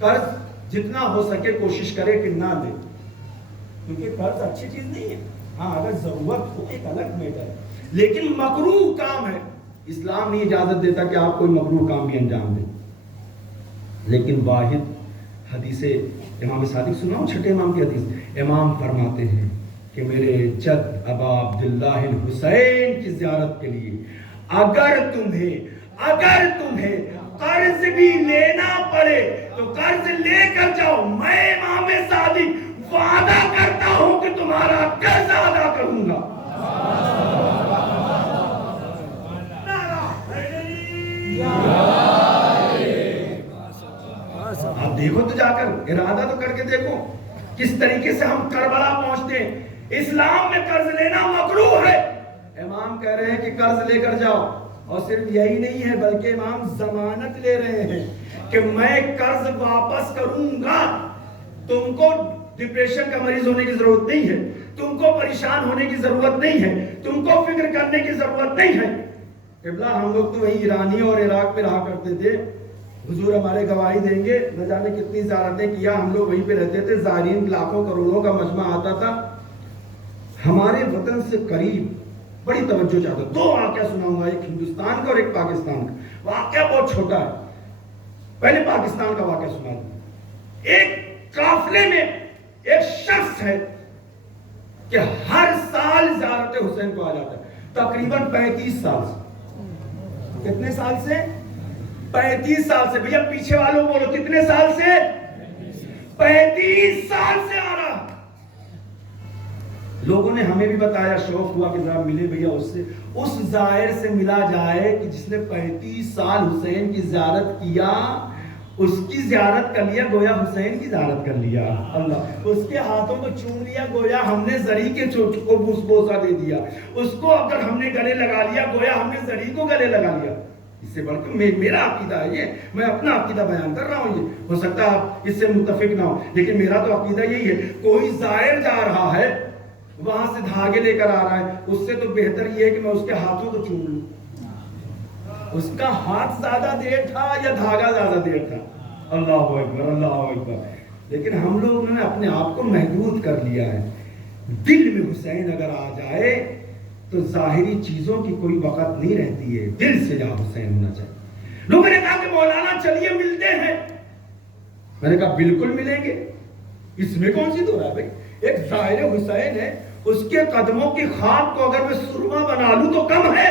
قرض جتنا ہو سکے کوشش کرے کہ نہ لے، کیونکہ قرض اچھی چیز نہیں ہے، ہاں اگر ضرورت ہو ایک الگ میٹر ہے، لیکن مکروہ کام ہے۔ اسلام نہیں اجازت دیتا کہ آپ کوئی مکروہ کام بھی انجام دیں، لیکن واحد حدیث امام صادق سناؤ، چھٹے امام کی حدیث، امام فرماتے ہیں کہ میرے جد ابا عبداللہ الحسین کی زیارت کے لیے اگر تمہیں قرض بھی لینا پڑے تو قرض لے کر جاؤ، میں امام صادق وعدہ کرتا ہوں کہ تمہارا قرض ادا کروں گا۔ آپ دیکھو تو جا کر ارادہ تو کر کے دیکھو کس طریقے سے ہم کربلا پہنچتے ہیں۔ اسلام میں قرض لینا مکروہ ہے، امام کہہ رہے ہیں کہ قرض لے کر جاؤ، اور صرف یہی نہیں ہے بلکہ امام ضمانت لے رہے ہیں کہ میں قرض واپس کروں گا، تم کو ڈپریشن کا مریض ہونے کی ضرورت نہیں ہے، تم کو پریشان ہونے کی ضرورت نہیں ہے، تم کو فکر کرنے کی ضرورت نہیں ہے۔ قبلہ ہم لوگ تو وہی ایرانی اور عراق میں رہا کرتے تھے، حضور ہمارے گواہی دیں گے، نہ جانے کتنی زیارتیں کیا، ہم لوگ وہیں پہ رہتے تھے، زائرین لاکھوں کروڑوں کا مجمع آتا تھا ہمارے وطن سے قریب، بڑی توجہ چاہتا ہوں۔ دو واقعہ سناؤں گا، ایک ہندوستان کا اور ایک پاکستان کا۔ واقعہ بہت چھوٹا ہے، پہلے پاکستان کا واقعہ سنا دوں۔ ایک قافلے میں ایک شخص ہے کہ ہر سال زیارت حسین کو آ جاتا ہے، تقریباً 35 سال سے۔ کتنے سال سے؟ 35 سال سے۔ بھیا پیچھے والوں بولو، کتنے سال سے؟ 35 سال سے آ رہا۔ لوگوں نے ہمیں بھی بتایا، شوق ہوا کہ ذرا ملے بھیا اس سے، اس زائر سے ملا جائے کہ جس نے 35 سال حسین کی زیارت کیا، اس کی زیارت کر لیا گویا حسین کی زیارت کر لیا۔ اللہ، اس کے ہاتھوں کو چوم لیا گویا ہم نے زری کے کو بوسہ دے دیا، اس کو اگر ہم نے گلے لگا لیا گویا ہم نے زری کو گلے لگا لیا۔ اس سے بڑھ کر میرا عقیدہ ہے یہ، میں اپنا عقیدہ بیان کر رہا ہوں، یہ ہو سکتا ہے آپ اس سے متفق نہ ہو، لیکن میرا تو عقیدہ یہی ہے، کوئی زائر جا رہا ہے وہاں سے دھاگے لے کر آ رہا ہے، اس سے تو بہتر یہ ہے کہ میں اس کے ہاتھوں کو چوم لوں۔ اس کا ہاتھ زیادہ دیر تھا یا دھاگا زیادہ دیر تھا؟ اللہ اکبر، اللہ اکبر۔ لیکن ہم لوگوں نے اپنے آپ کو محدود کر لیا ہے۔ دل میں حسین اگر آ جائے تو ظاہری چیزوں کی کوئی وقت نہیں رہتی ہے، دل سے جا حسین ہونا چاہیے۔ لوگوں نے کہا کہ مولانا چلیے ملتے ہیں، میں نے کہا بالکل ملیں گے، اس میں کون سی دور ہے بھائی؟ ایک ظاہر حسین ہے، اس کے قدموں کی خاک کو اگر میں سرما بنا لوں تو کم ہے۔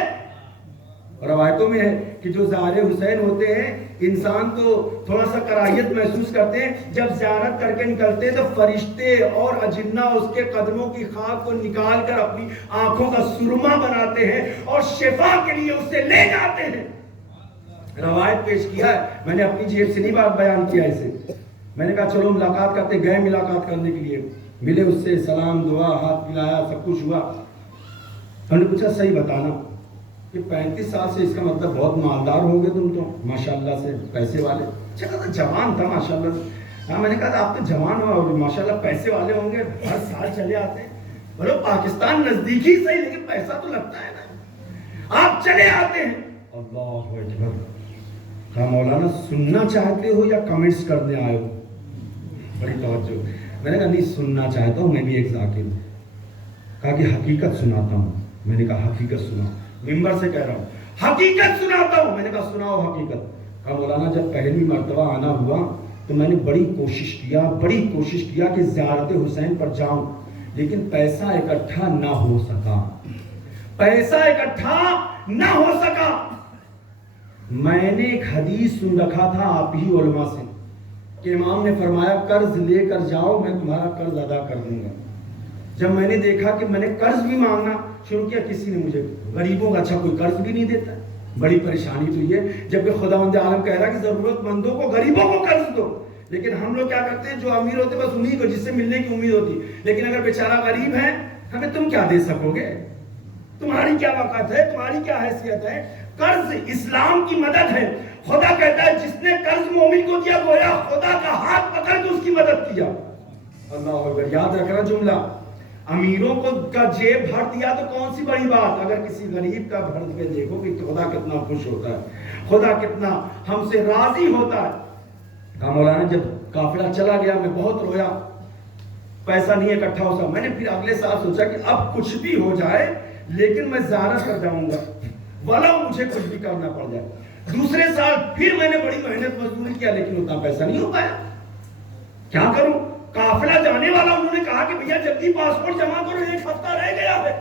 روایتوں میں ہے کہ جو ظاہر حسین ہوتے ہیں انسان تو تھوڑا سا کراہیت محسوس کرتے ہیں، جب زیارت کر کے نکلتے ہیں تو فرشتے اور اجنہ اس کے قدموں کی خاک کو نکال کر اپنی آنکھوں کا سرما بناتے ہیں اور شفا کے لیے اسے لے جاتے ہیں۔ روایت پیش کیا ہے، میں نے اپنی جیب سے نہیں بات بیان کیا اسے، میں نے کہا چلو ملاقات کرتے، گئے ملاقات کرنے کے لیے، ملے اس سے، سلام دعا، ہاتھ ملایا، سب کچھ ہوا۔ میں نے پوچھا صحیح بتانا کہ 35 سال سے، اس کا مطلب بہت مالدار ہو گئے تم تو، ماشاءاللہ سے پیسے والے۔ چلو جوان تھا ماشاءاللہ سے۔ ہاں میں نے کہا آپ تو جوان ہو اور ماشاءاللہ پیسے والے ہوں گے، ہر سال چلے آتے ہیں۔ بولو پاکستان نزدیکی صحیح لیکن پیسہ تو لگتا ہے نا، آپ چلے آتے ہیں۔ اللہ اکبر۔ کہا مولانا سننا چاہتے ہو یا کمنٹس کرنے آئے ہو؟ بڑی توجہ۔ میں نے کہا نہیں سننا چاہتا ہوں، میں بھی ایک ذاکر ہوں۔ کہا کہ حقیقت سناتا ہوں۔ میں نے کہا حقیقت سنا، ممبر سے کہہ رہا ہوں حقیقت سناتا ہوں۔ میں نے کہا سناؤ حقیقت۔ کہا مولانا جب پہلی مرتبہ آنا ہوا تو میں نے بڑی کوشش کیا کہ زیارت حسین پر جاؤں، لیکن پیسہ اکٹھا نہ ہو سکا۔ میں نے ایک حدیث سن رکھا تھا آپ ہی علماء سے کہ امام نے فرمایا قرض لے کر جاؤ، میں تمہارا قرض ادا کر دوں گا۔ جب میں نے دیکھا کہ میں نے قرض بھی مانگنا شروع کیا، کسی نے مجھے، غریبوں کا اچھا کوئی قرض بھی نہیں دیتا، بڑی پریشانی تو یہ، جبکہ خداوند عالم کہہ رہا کہ ضرورت مندوں کو، غریبوں کو قرض دو، لیکن ہم لوگ کیا کرتے ہیں، جو امیر ہوتے بس انہی کو، جس سے ملنے کی امید ہوتی، لیکن اگر بیچارہ غریب ہے ہمیں تم کیا دے سکو گے، تمہاری کیا وقت ہے، تمہاری کیا حیثیت ہے۔ قرض اسلام کی مدد ہے، خدا کہتا ہے جس نے قرض مومن کو دیا گویا خدا کا ہاتھ پکڑ کے اس کی مدد کیا۔ اللہ اکبر۔ یاد رکھنا جملہ، امیروں کو کا جیب بھر دیا تو کون سی بڑی بات، اگر کسی غریب کا بھر کے دیکھو کہ خدا کتنا خوش ہوتا ہے، خدا کتنا ہم سے راضی ہوتا ہے۔ کہا مولانا جب قافلہ چلا گیا میں بہت رویا، پیسہ نہیں اکٹھا ہو سکا۔ میں نے پھر اگلے سال سوچا کہ اب کچھ بھی ہو جائے لیکن میں زیارت کر جاؤں گا، بھلا مجھے کچھ بھی کرنا پڑ جائے۔ دوسرے سال پھر میں نے بڑی محنت مزدوری کیا لیکن اتنا پیسہ نہیں ہو پایا، کیا کروں۔ قافلہ جانے والا انہوں نے کہا کہ بھیا جلدی پاسپورٹ جمع کرو، 1 ہفتہ رہ گیا ہے،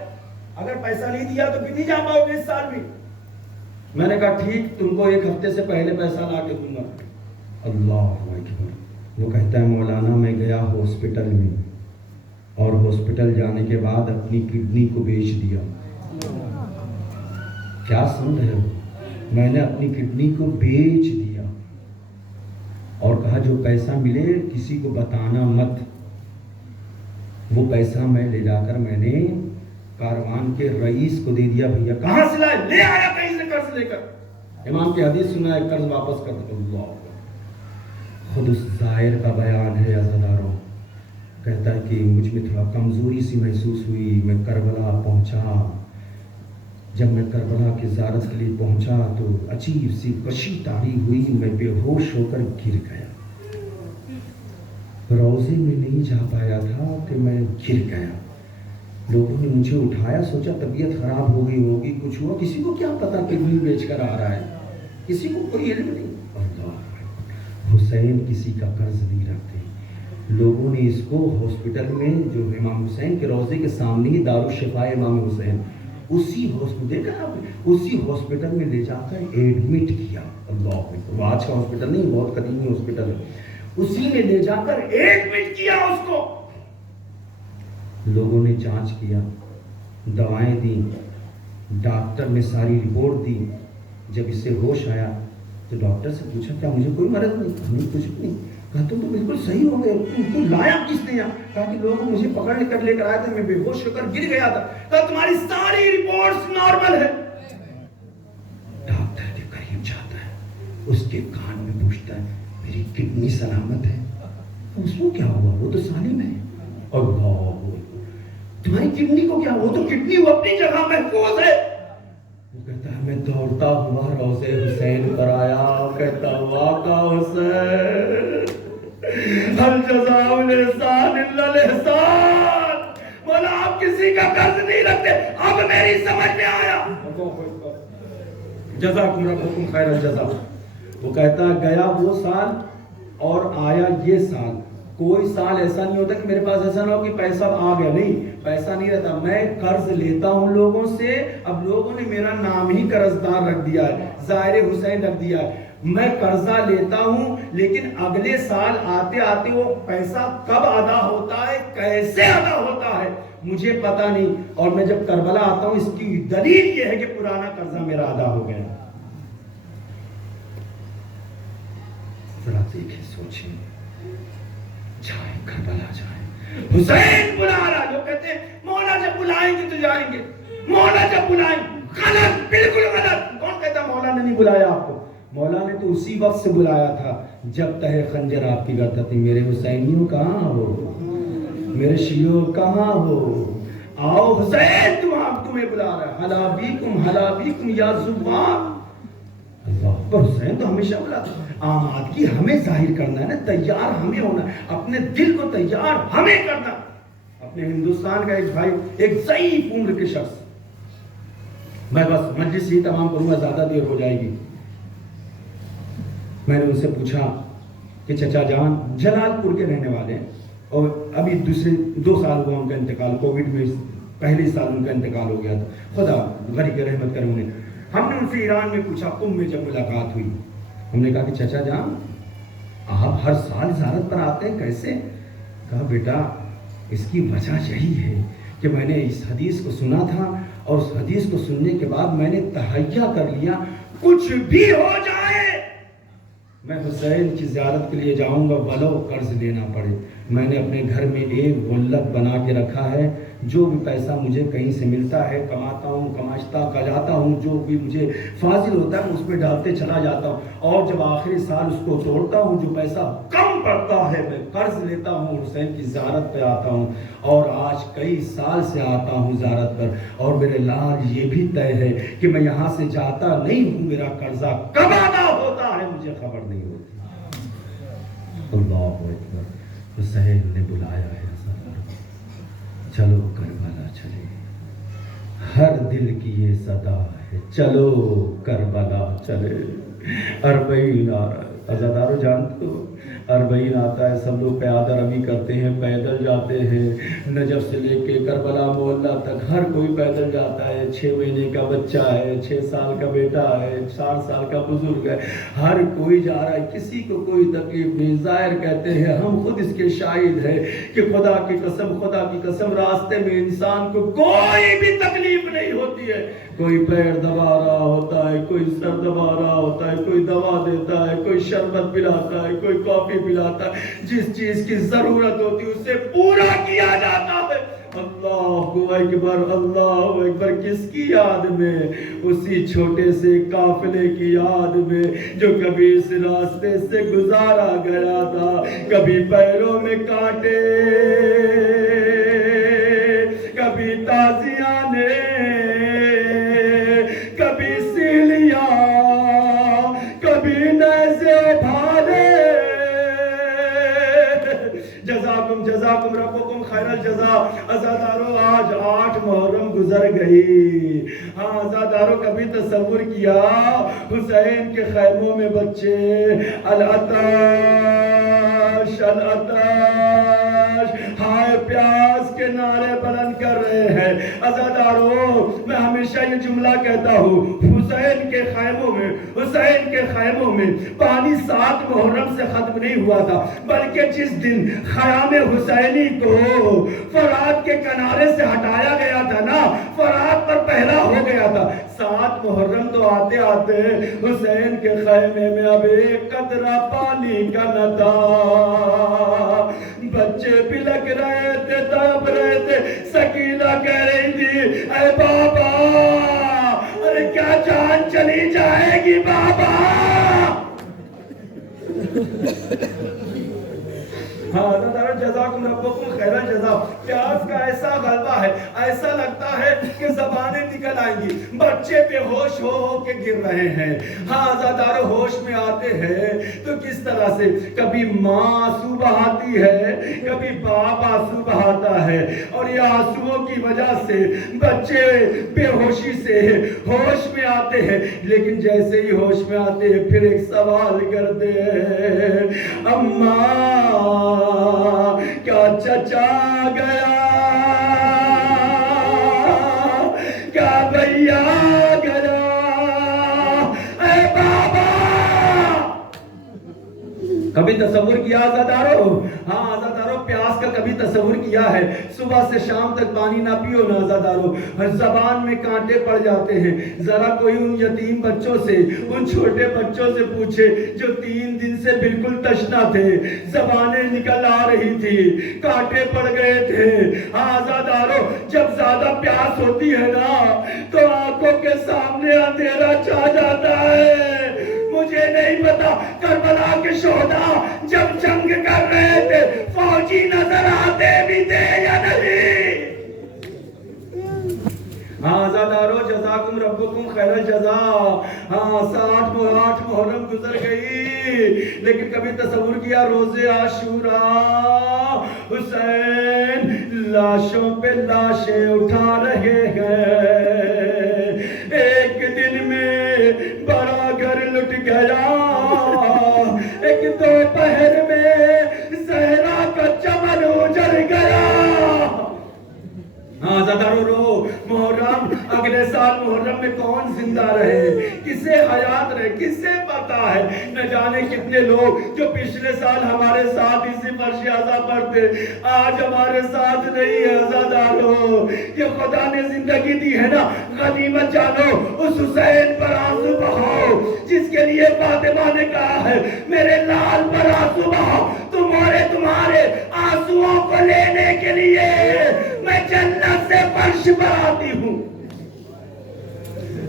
اگر پیسہ نہیں دیا تو پھر نہیں جا پاؤ گے اس سال بھی۔ میں نے کہا ٹھیک، تم کو 1 ہفتے سے پہلے پیسہ لا کے دوں گا۔ اللہ اکبر۔ وہ کہتا ہے مولانا میں گیا ہاسپٹل میں اور ہاسپٹل جانے کے بعد اپنی کڈنی کو بیچ دیا۔ کیا سن رہے ہو؟ میں نے اپنی کڈنی کو بیچ دیا اور کہا جو پیسہ ملے کسی کو بتانا مت۔ وہ پیسہ میں لے جا کر میں نے کاروان کے رئیس کو دے دیا۔ بھیا کہاں سے لائے؟ لے آیا کہیں سے قرض لے کر۔ امام کی حدیث سنا ہے قرض واپس کر دو۔ اللہ خود اس زائر کا بیان ہے عزیزانو، کہتا ہے کہ مجھ میں تھوڑا کمزوری سی محسوس ہوئی، میں کربلا پہنچا۔ جب میں کربلا کی زیارت کے لیے پہنچا تو عجیب سی کشی طاری ہوئی، میں بے ہوش ہو کر گر گیا۔ روضے میں نہیں جا پایا تھا کہ میں گر گیا۔ لوگوں نے مجھے اٹھایا، سوچا طبیعت خراب ہو گئی ہوگی، کچھ ہوا، کسی کو کیا پتا کڈنی بیچ کر آ رہا ہے، کسی کو کوئی علم نہیں۔ اللہ، حسین کسی کا قرض نہیں رکھتے۔ لوگوں نے اس کو ہاسپٹل میں، جو امام حسین کے روضے کے سامنے ہی دارالشفاء امام حسین، اسی ہاسپٹل میں لے جا کر ایڈمٹ کیا۔ اللہ اکبر، آج کا ہاسپٹل نہیں، بہت قدیمی ہاسپٹل ہے، اسی میں لے جا کر ایڈمٹ کیا اس کو۔ لوگوں نے جانچ کیا، دوائیں دی، ڈاکٹر نے ساری رپورٹ دی۔ جب اس سے ہوش آیا تو ڈاکٹر سے پوچھا کیا مجھے کوئی مرض نہیں؟ ہمیں کچھ نہیں۔ کہا تم تو بالکل صحیح ہو گئے، تم کو لایا کس نے یہاں؟ کہا کہ لوگ مجھے پکڑ کر لے کر آئے تھے، میں بے ہوش ہو کر گر گیا تھا۔ کہا تمہاری ساری رپورٹس نارمل ہے۔ ڈاکٹر کے قریب جاتا ہے، اس کے کان میں پوچھتا ہے میری کڈنی سلامت ہے؟ اس کو کیا ہوا؟ وہ تو سالم ہے۔ اللہ، تمہاری کڈنی کو کیا؟ وہ تو کڈنی وہ اپنی جگہ محفوظ ہے۔ وہ کہتا ہے میں دوڑتا ہوا روضے حسین پر آیا، کہتا ہوا کا حسین ہل جزاء الاحسان الا الاحسان، مولا آپ کسی کا قرض نہیں رکھتے، اب میری سمجھ میں آیا۔ جزاکم ربکم خیر الجزا۔ وہ کہتا گیا وہ سال اور آیا یہ سال۔ کوئی سال ایسا نہیں ہوتا کہ میرے پاس ایسا نہ ہو کہ پیسہ آ گیا، نہیں، پیسہ نہیں رہتا، میں قرض لیتا ہوں لوگوں سے۔ اب لوگوں نے میرا نام ہی قرضدار رکھ دیا ہے، ظاہر حسین رکھ دیا ہے۔ میں قرضہ لیتا ہوں، لیکن اگلے سال آتے آتے وہ پیسہ کب ادا ہوتا ہے، کیسے ادا ہوتا ہے مجھے پتا نہیں۔ اور میں جب کربلا آتا ہوں، اس کی دلیل یہ ہے کہ پرانا قرضہ میرا ادا ہو گیا۔ ذرا دیکھیں، سوچیں، جائیں کربلا جائیں، حسین بلا رہا۔ جو کہتے ہیں مولا جب بلائیں گے تو جائیں گے، مولا جب بلائیں، غلط، بالکل غلط۔ کون کہتا مولا نے نہیں بلایا آپ کو؟ مولا نے تو اسی وقت سے بلایا تھا جب تہ خنجر آپ کی گردن تھی، میرے حسینیوں کہاں ہو، میرے شیعوں کہاں ہو، آؤ حسین، تمہیں بلا رہا ہے، حلا بیکم یا زوار۔ اللہ پر حسین تو ہمیشہ بلاتا ہے۔ آمادگی ہمیں ظاہر کرنا ہے نا، تیار ہمیں ہونا ہے، اپنے دل کو تیار ہمیں کرنا۔ اپنے ہندوستان کا ایک بھائی، ایک ضعیف عمر کے شخص، میں بس مجلس ہی تمام کروں گا، زیادہ دیر ہو جائے گی۔ میں نے ان سے پوچھا کہ چچا جان جلال پور کے رہنے والے ہیں، اور ابھی 2 سال ہوا ان کا انتقال، کووڈ میں پہلے سال ان کا انتقال ہو گیا تھا، خدا غریب رحمت کرے انہیں۔ ہم نے ان سے ایران میں پوچھا، قم میں جب ملاقات ہوئی، ہم نے کہا کہ چچا جان آپ ہر سال زیارت پر آتے ہیں، کیسے؟ کہا بیٹا اس کی وجہ یہی ہے کہ میں نے اس حدیث کو سنا تھا، اور اس حدیث کو سننے کے بعد میں نے تہیہ کر لیا، کچھ بھی ہو جائے میں حسین کی زیارت کے لیے جاؤں گا، ولو قرض لینا پڑے۔ میں نے اپنے گھر میں ایک غلت بنا کے رکھا ہے، جو بھی پیسہ مجھے کہیں سے ملتا ہے، کماتا ہوں، کماشتا جاتا ہوں، جو بھی مجھے فاضل ہوتا ہے اس میں ڈالتے چلا جاتا ہوں، اور جب آخری سال اس کو توڑتا ہوں، جو پیسہ کم پڑتا ہے میں قرض لیتا ہوں، حسین کی زیارت پہ آتا ہوں، اور آج کئی سال سے آتا ہوں زیارت پر، اور میرے لال یہ بھی طے ہے کہ میں یہاں سے جاتا نہیں ہوں، میرا قرضہ کب ادا ہوتا ہے مجھے خبر نہیں ہوتی۔ اللہ اکبر، حسین نے بلایا ہے، چلو کربلا چلے، ہر دل کی یہ صدا ہے، چلو کربلا چلے۔ 40 آ رہا ہے، عزادارو جانتے ہو 40 آتا ہے، سب لوگ پیادہ روی کرتے ہیں، پیدل جاتے ہیں، نجف سے لے کے کربلا محلہ تک ہر کوئی پیدل جاتا ہے، 6 مہینے کا بچہ ہے، 6 سال کا بیٹا ہے، 4 سال کا بزرگ ہے، ہر کوئی جا رہا ہے، کسی کو کوئی تکلیف نہیں۔ ظاہر کہتے ہیں ہم خود اس کے شاہد ہیں کہ خدا کی قسم راستے میں انسان کو کوئی بھی تکلیف نہیں ہوتی ہے، کوئی پیر دبا رہا ہوتا ہے، کوئی سر دبا رہا ہوتا ہے، کوئی دوا دیتا ہے، کوئی شربت پلاتا ہے، کوئی کافی پلاتا ہے، جس چیز کی ضرورت ہوتی ہے اسے پورا کیا جاتا ہے۔ اللہ اکبر، اللہ اکبر، کس کی یاد میں؟ اسی چھوٹے سے قافلے کی یاد میں جو کبھی اس راستے سے گزارا گیا تھا، کبھی پیروں میں کانٹے، کبھی تازیانے، کبھی سیلیاں، کبھی نیزے بھالے۔ جزاکم ربکم خیر الجزا۔ عزادارو آج 8 محرم گزر گئی۔ ہاں عزادارو کبھی تصور کیا حسین کے خیموں میں بچے العطش العطش ہائے پیاس کے نعرے بلند کر رہے ہیں؟ عزادارو میں ہمیشہ یہ جملہ کہتا ہوں، حسین کے خیموں میں پانی 7 محرم سے ختم نہیں ہوا تھا، بلکہ جس دن خیام حسینی کو فرات کے کنارے سے ہٹایا گیا تھا نا، فرات پر پہلا ہو گیا تھا، 7 محرم تو آتے آتے حسین کے خیمے میں اب ایک قطرہ پانی کا نہ تھا۔ بچے بلک رہے تھے، تڑپ رہے تھے، سکینہ کہہ رہی تھی اے بابا، ارے کیا جان چلی جائے گی بابا؟ ہاں جزاکم ربکم خیر الجزا۔ پیاس کا ایسا غلبہ ہے، ایسا لگتا ہے کہ زبانیں نکل آئیں گی، بچے بے ہوش ہو کے گر رہے ہیں۔ ہاں عزادارو ہوش میں آتے ہیں تو کس طرح سے کبھی ماں آنسو بہاتی ہے، کبھی باپ آنسو بہاتا ہے، اور یہ آنسوؤں کی وجہ سے بچے بے ہوشی سے ہوش میں آتے ہیں، لیکن jیسے ہی ہوش میں آتے ہیں پھر ایک سوال کرتے ہیں، اماں کیا چچا گیا، کیا بھیا گیا، اے بابا؟ کبھی تصور کیا عزادارو؟ ہاں عزادارو پیاس کا کبھی تصور کیا ہے؟ صبح سے شام تک پانی نہ پیو نا عزادارو، زبان میں کانٹے پڑ جاتے ہیں۔ ذرا کوئی ان یتیم بچوں سے، ان چھوٹے بچوں سے پوچھے جو 3 دن سے بالکل تشنا تھے، زبانیں نکل آ رہی تھی، کانٹے پڑ گئے تھے۔ ہاں عزادارو جب زیادہ پیاس ہوتی ہے نا تو آنکھوں کے سامنے اندھیرا چھا جاتا ہے۔ مجھے نہیں پتا کربلا کے شہداء جب جنگ کر رہے تھے فوجی نظر آتے بھی تھے یا نہیں؟ ہاں عزادارو جزاکم ربکم خیر الجزا۔ ہاں 8 محرم گزر گئی، لیکن کبھی تصور کیا روزے عاشوراء حسین لاشوں پہ لاشیں اٹھا رہے ہیں، ایک دن میں بڑا گھر لٹ گیا، ایک دوپہر میں زہرا کا چمن اجڑ گیا۔ ہاں عزادارو رو محرم، اگلے سال محرم میں کون زندہ رہے، کسے حیات رہے، کسے پتا ہے؟ نہ جانے کتنے لوگ جو پچھلے سال ہمارے ساتھ اسی فرش اعضا پر تھے آج ہمارے ساتھ نہیں ہے۔ عزادارو یہ خدا نے زندگی دی ہے نا، غنیمت جانو، اس حسین پر آنسو بہاؤ جس کے لیے فاطمہ نے کہا ہے میرے لال پر آنسو بہاؤ، تمہارے آنسوؤں کو لینے کے لیے میں جنت سے فرش پر آتی ہوں۔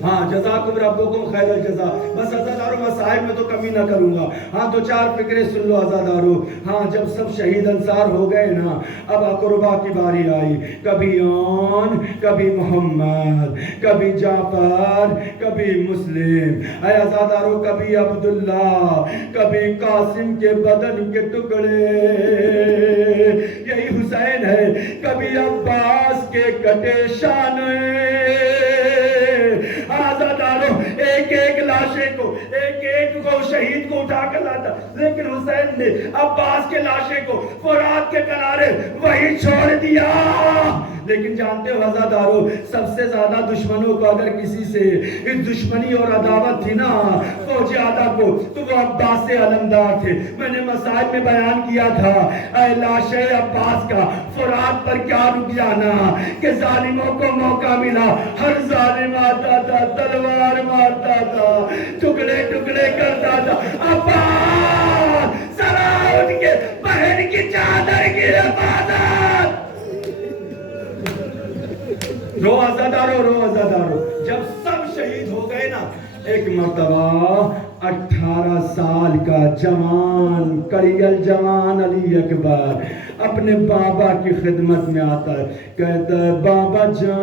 ہاں جزاکم ربکم خیر الجزا۔ بس عزادارو مصائب میں تو کمی نہ کروں گا، ہاں 2-4 فکرے سن لو عزادارو۔ ہاں جب سب شہید انصار ہو گئے نا، اب اقربا کی باری آئی، کبھی آن، کبھی محمد، کبھی جعفر، کبھی مسلم، اے عزادارو کبھی عبداللہ، کبھی قاسم کے بدن کے ٹکڑے، یہی حسین ہے، کبھی عباس کے کٹے شانے۔ عزادارو ایک ایک لاشے کو، ایک ایک کو شہید کو اٹھا کر لاتا، لیکن حسین نے عباس کے لاشے کو فرات کے کنارے وہی چھوڑ دیا۔ لیکن جانتے ہو عزادارو سب سے زیادہ دشمنوں کو اگر کسی سے دشمنی اور عداوت تھی نا فوج آدھا کو تو وہ عباس علمدار تھے۔ میں نے مصائب میں بیان کیا تھا اے لاش عباس کا فرات پر کیا رک جانا کہ ظالموں کو موقع ملا، ہر ظالم آتا تھا تلوار مارتا تھا، ٹکڑے ٹکڑے کرتا تھا۔ عباس ذرا اٹھ کے بہن کی چادر کی حفاظت، رو عزادارو، رو عزادارو، جب سب شہید ہو گئے نا، ایک مرتبہ 18 سال کا جوان کڑیل جوان علی اکبر اپنے بابا کی خدمت میں آتا ہے، کہتا ہے بابا جان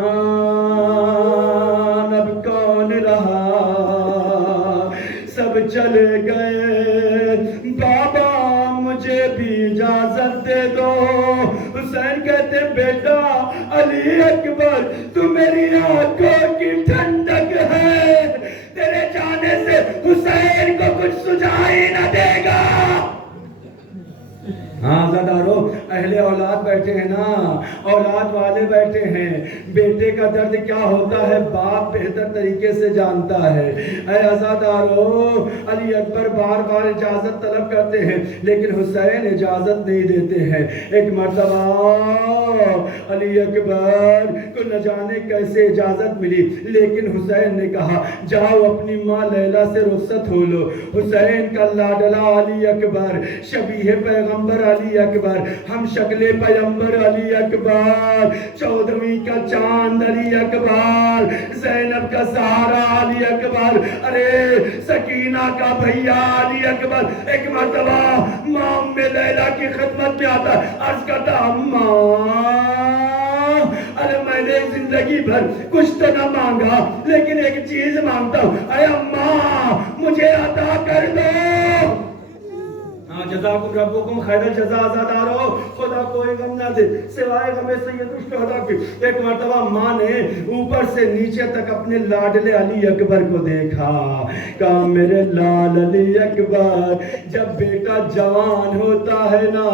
اب کون رہا، سب چلے گئے، بابا مجھے بھی اجازت دے دو۔ حسین کہتے بیٹا علی اکبر تو میری آنکھوں کی ٹھنڈک ہے، تیرے جانے سے حسین کو کچھ سجائی نہ دے گا۔ ہاں عزادارو، اہل اولاد بیٹھے ہیں نا، اولاد والے بیٹھے ہیں، بیٹے کا درد کیا ہوتا ہے باپ بہتر طریقے سے جانتا ہے۔ اے عزادارو، علی اکبر بار بار اجازت طلب کرتے ہیں لیکن حسین اجازت نہیں دیتے ہیں۔ ایک مرتبہ علی اکبر کو نہ جانے کیسے اجازت ملی، لیکن حسین نے کہا جاؤ اپنی ماں لیلا سے رخصت ہو لو۔ حسین کا لاڈلا علی اکبر، شبیہ پیغمبر علی اکبر، ہم شکل پیغمبر علی اکبر، 14ویں کا چاند علی اکبر، زینب کا سہارا علی اکبر، ارے سکینہ کا بھیا علی اکبر، ایک مرتبہ ماں ام لیلا کی خدمت میں آتا، عرض کرتا اماں ارے میں نے زندگی بھر کچھ تو نہ مانگا لیکن ایک چیز مانگتا ہوں، اے اماں مجھے عطا کر دو۔ جزاکم ربکم خیر الجزا عزادارو، خدا کوئی غم نہ دے سوائے غم سید الشہداء کی۔ ایک مرتبہ ماں نے اوپر سے نیچے تک اپنے لاڈلے علی اکبر کو دیکھا، کہا میرے لال علی اکبر، جب بیٹا جوان ہوتا ہے نا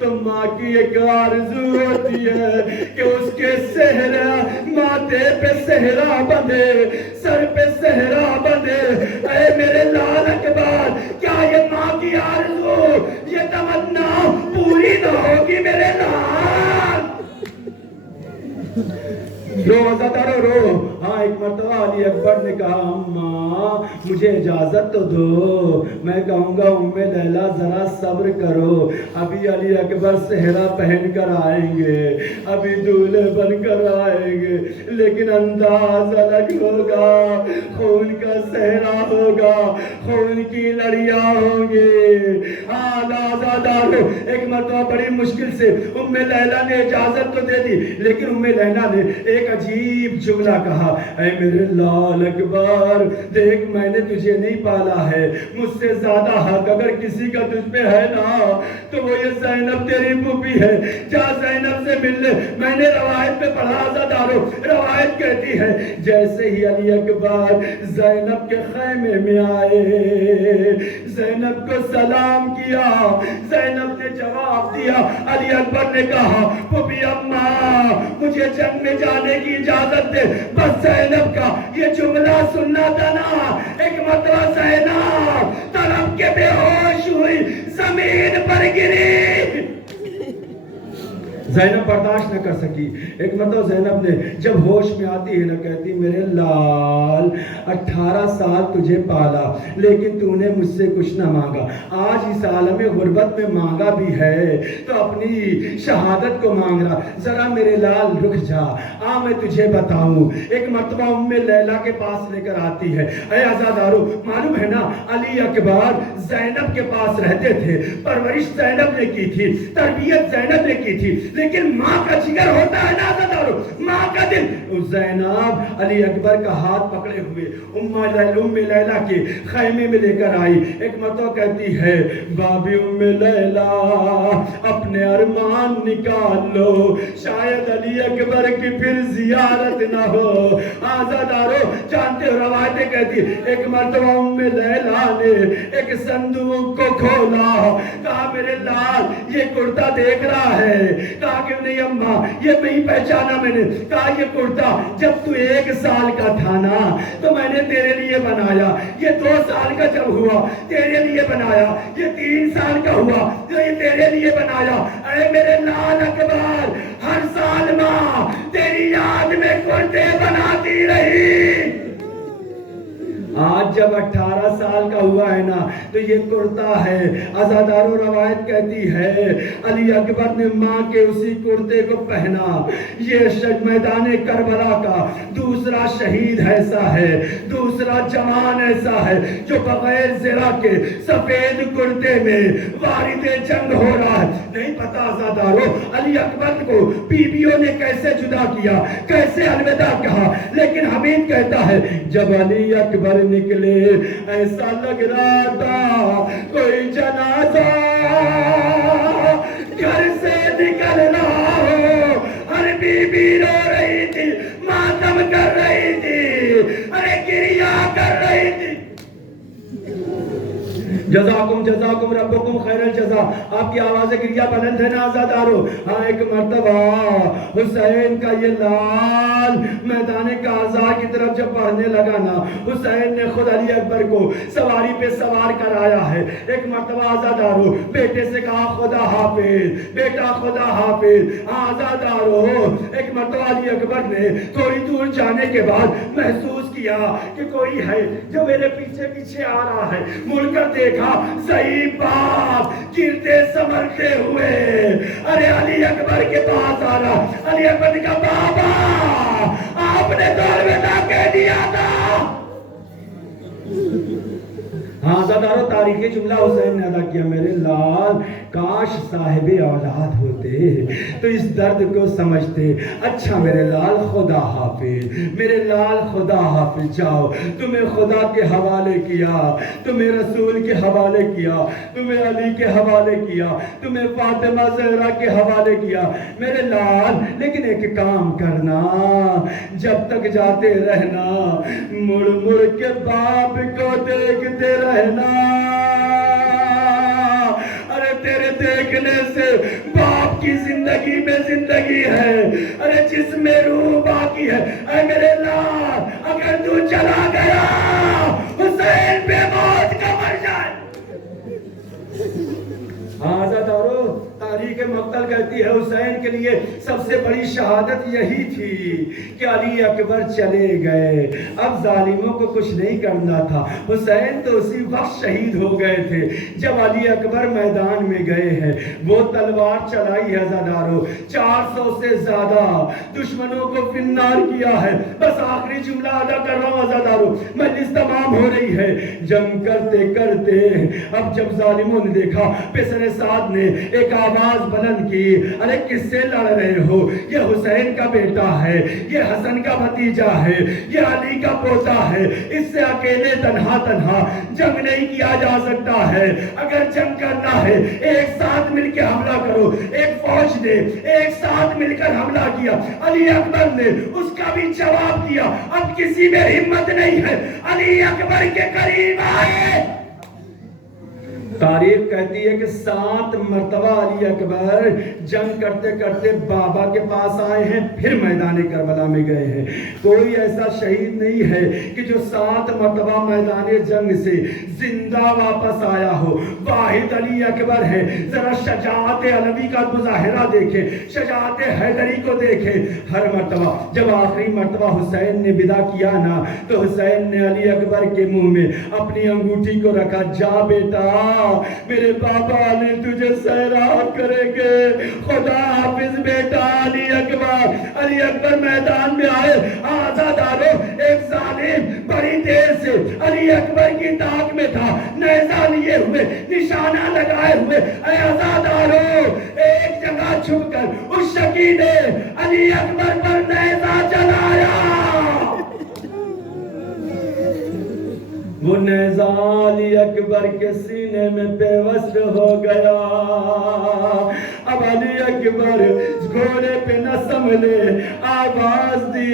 تو ماں کی ایک آرزو ہوتی ہے کہ اس کے صحرا ماتھے پہ صحرا بندھے، سر پہ صحرا بندھے۔ اے میرے لال اکبر، کیا یہ ماں کی آرزو، یہ تمنا پوری نہ ہوگی میرے لال؟ رو عزادارو رو۔ ہاں ایک مرتبہ علی اکبر نے کہا اماں مجھے اجازت تو دو، میں کہوں گا ام لیلا ذرا صبر کرو، ابھی علی اکبر صحرا پہن کر آئیں گے، ابھی دولہے بن کر آئیں گے، لیکن انداز الگ ہوگا، خون کا صحرا ہوگا، خون کی لڑیاں ہوں گی۔ ہاں عزادارو، ایک مرتبہ بڑی مشکل سے ام لیلا نے اجازت تو دے دی، لیکن ام لیلا نے ایک عجیب جملہ کہا، اے میرے لال اکبر دیکھ میں نے تجھے نہیں پالا ہے، مجھ سے زیادہ حق اگر کسی کا تجھ پہ ہے نا تو وہ یہ زینب تیری پھوپھی ہے، جا زینب سے مل لے۔ میں نے روایت میں پڑھا عزادارو، روایت کہتی ہے جیسے ہی علی اکبر زینب کے خیمے میں آئے، زینب کو سلام کیا، زینب نے جواب دیا، علی اکبر نے کہا پھوپھی اماں مجھے جنگ میں جانے کی اجازت دے، بس زینب کا یہ جملہ سننا تھا نا۔ ایک مرتبہ زینب تڑپ کے بے ہوش ہوئی، زمین پر گری، زینب برداشت نہ کر سکی۔ ایک مرتبہ زینب نے جب ہوش میں آتی ہے نہ کہتی میرے لال 18 سال تجھے پالا لیکن تو نے مجھ سے کچھ نہ مانگا، آج اس عالم غربت میں مانگا بھی ہے تو اپنی شہادت کو مانگ رہا، ذرا میرے لال رک جا، آ میں تجھے بتاؤں۔ ایک مرتبہ ام لیلا کے پاس لے کر آتی ہے۔ اے عزادارو معلوم ہے نا علی اکبر زینب کے پاس رہتے تھے، پرورش زینب نے کی تھی، تربیت زینب نے کی تھی، لیکن ماں کا جگر ہوتا ہے نا عزادارو، ماں کا دل۔ زینب علی اکبر کا ہاتھ پکڑے ہوئے ام لیلا کے خیمے میں لے کر آئی۔ ایک مرتبہ کہتی ہے بابی ام لیلا اپنے ارمان نکال لو، شاید علی اکبر کی پھر زیارت نہ ہو۔ عزادارو جانتے ہو روایتیں کہتی ہے ایک مرتبہ ام لیلا نے ایک صندوق کو کھولا، کہا میرے لال یہ کرتا دیکھ رہا ہے؟ کہا کہ نہیں اماں یہ نہیں پہچانا میں نے۔ کہا یہ کرتا جب تو 1 سال کا تھا نا تو میں نے تیرے لیے بنایا، یہ 2 سال کا جب ہوا تیرے لیے بنایا، یہ 3 سال کا ہوا تو یہ تیرے لیے بنایا۔ اے میرے لال اکبر ہر سال ماں تیری یاد میں کرتے بناتی رہی۔ آج جب 18 سال کا ہوا ہے نا تو یہ کرتا ہے. عزادارو روایت کہتی ہے علی اکبر نے ماں کے اسی کرتے کو پہنا. یہ میدان کربلا کا دوسرا شہید ایسا ہے, دوسرا جوان ایسا ہے جو بغیر زرہ کے سفید کرتے میں وارد جنگ ہو رہا ہے. نہیں پتا عزادارو علی اکبر کو بیویوں نے کیسے جدا کیا, کیسے الوداع کہا, لیکن حمید کہتا ہے جب علی اکبر نکلے ایسا لگ رہا تھا کوئی جنازہ گھر سے نکل رہا ہو. ہر بیوی رو رہی تھی, ماتم کر رہی تھی, ارے گریہ کر رہی تھی. جزاکم ربکم خیر الجزا. آپ کی آواز گریہ بلند ہے نا عزادارو. ہاں ایک مرتبہ حسین کا یہ لال میدان کارزار کی طرف جب بڑھنے لگا نا, حسین نے خود علی اکبر کو سواری پہ سوار کرایا ہے. ایک مرتبہ عزادارو بیٹے سے کہا خدا حافظ, بیٹا خدا حافظ. عزادارو ایک مرتبہ علی اکبر نے تھوڑی دور جانے کے بعد محسوس کیا کہ کوئی ہے جو میرے پیچھے پیچھے آ رہا ہے. مڑ کر دیکھا صحیح باپ گرتے سمرتے ہوئے ارے علی اکبر کے پاس آ رہا. علی اکبر نے کہا بابا آپ نے تو الوداع کہہ دیا تھا. ہاں عزادارو تاریخی جملہ حسین نے ادا کیا, میرے لال کاش صاحب اولاد ہوتے تو اس درد کو سمجھتے. اچھا میرے لال خدا حافظ, میرے لال خدا حافظ. جاؤ, تمہیں خدا کے حوالے کیا, تمہیں رسول کے حوالے کیا, تمہیں علی کے حوالے کیا, تمہیں فاطمہ زہرا کے حوالے کیا میرے لال. لیکن ایک کام کرنا, جب تک جاتے رہنا مڑ مڑ کے باپ کو دیکھتے رہنا. ارے تیرے دیکھنے سے باپ کی زندگی میں زندگی ہے, ارے جس میں روح باقی ہے. اے میرے لال اگر تو چلا گیا حسین بے موت کا مر جائے. عزادارو تاریخ مقتل کہتی ہے حسین کے لیے سب سے بڑی شہادت یہی تھی کہ علی اکبر چلے گئے. اب ظالموں کو کچھ نہیں کرنا تھا. حسین تو اسی وقت شہید ہو گئے تھے جب علی اکبر میدان میں گئے ہیں. وہ تلوار چلائی ہے عزادارو, 400 سے زیادہ دشمنوں کو فنار کیا ہے. بس آخری جملہ ادا کر رہا ہوں عزادارو, مجلس تمام ہو رہی ہے. جنگ کرتے کرتے اب جب ظالموں نے دیکھا, پسر سعد نے ایک آواز بلند کی, ارے کس سے لڑ رہے ہو؟ یہ حسین کا بیٹا ہے, یہ حسن کا بھتیجا ہے, یہ علی کا پوتا ہے. اس سے اکیلے تنہا جنگ نہیں کیا جا سکتا ہے. اگر جنگ کرنا ہے ایک ساتھ مل کے حملہ کرو. ایک فوج نے ایک ساتھ مل کر حملہ کیا. علی اکبر نے اس کا بھی جواب دیا. اب کسی میں ہمت نہیں ہے, علی اکبر کے قریب آئے. تاریخ کہتی ہے کہ 7 مرتبہ علی اکبر جنگ کرتے کرتے بابا کے پاس آئے ہیں, پھر میدان کربلا میں گئے ہیں. کوئی ایسا شہید نہیں ہے کہ جو 7 مرتبہ میدان جنگ سے زندہ واپس آیا ہو. واحد علی اکبر ہے. ذرا شجاعت علوی کا مظاہرہ دیکھیں, شجاعت حیدری کو دیکھیں. ہر مرتبہ جب آخری مرتبہ حسین نے ودا کیا نا, تو حسین نے علی اکبر کے منہ میں اپنی انگوٹھی کو رکھا. جا بیٹا, میرے بابا علی تجھے سیراب کریں گے. خدا حافظ بیٹا علی اکبر. علی اکبر میدان میں آئے. عزادارو ایک ظالم بڑی دیر سے علی اکبر کی تاک میں تھا, نیزہ لیے ہوئے, نشانہ لگائے ہوئے. اے عزادارو ایک جگہ چھپ کر اس شقی نے علی اکبر پر نیزہ چلایا. وہ نیزہ علی اکبر کے سینے میں پیوست ہو گیا. اب علی اکبر گھوڑے پہ نہ سنبھلے, آواز دی,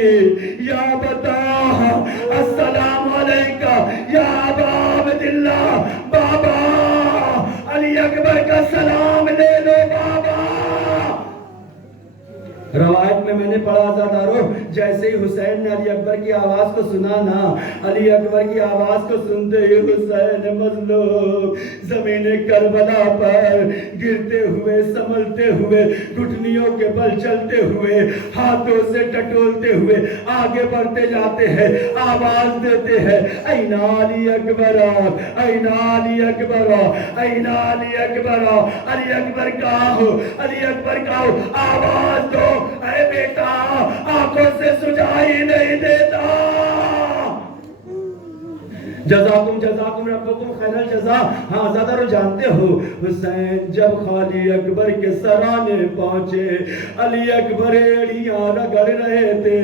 یا بتا السلام علیکہ یا ابا عبداللہ. بابا علی اکبر کا سلام لے لو بابا. روایت میں نے پڑھا عزادارو، جیسے ہی حسین نے علی اکبر کی آواز کو سنا نا، علی اکبر کی آواز کو سنتے ہی حسین مظلوم زمین کربلا پر گرتے ہوئے، سنبھلتے ہوئے، گھٹنیوں کے بل چلتے ہوئے، ہاتھوں سے ٹٹولتے ہوئے آگے بڑھتے جاتے ہیں، آواز دیتے ہیں، این علی اکبر، این علی اکبر، این علی اکبر، علی اکبر کہو، علی اکبر کہو، آواز دو، اے بیٹا آنکھوں سے سجائی نہیں دیتا۔ جزاکم ربکم خیر الجزا۔ ہاں زیادہ جانتے ہو، حسین جب خالی اکبر کے سرانے پہنچے، علی اکبر ایڑیاں رگڑ رہے تھے،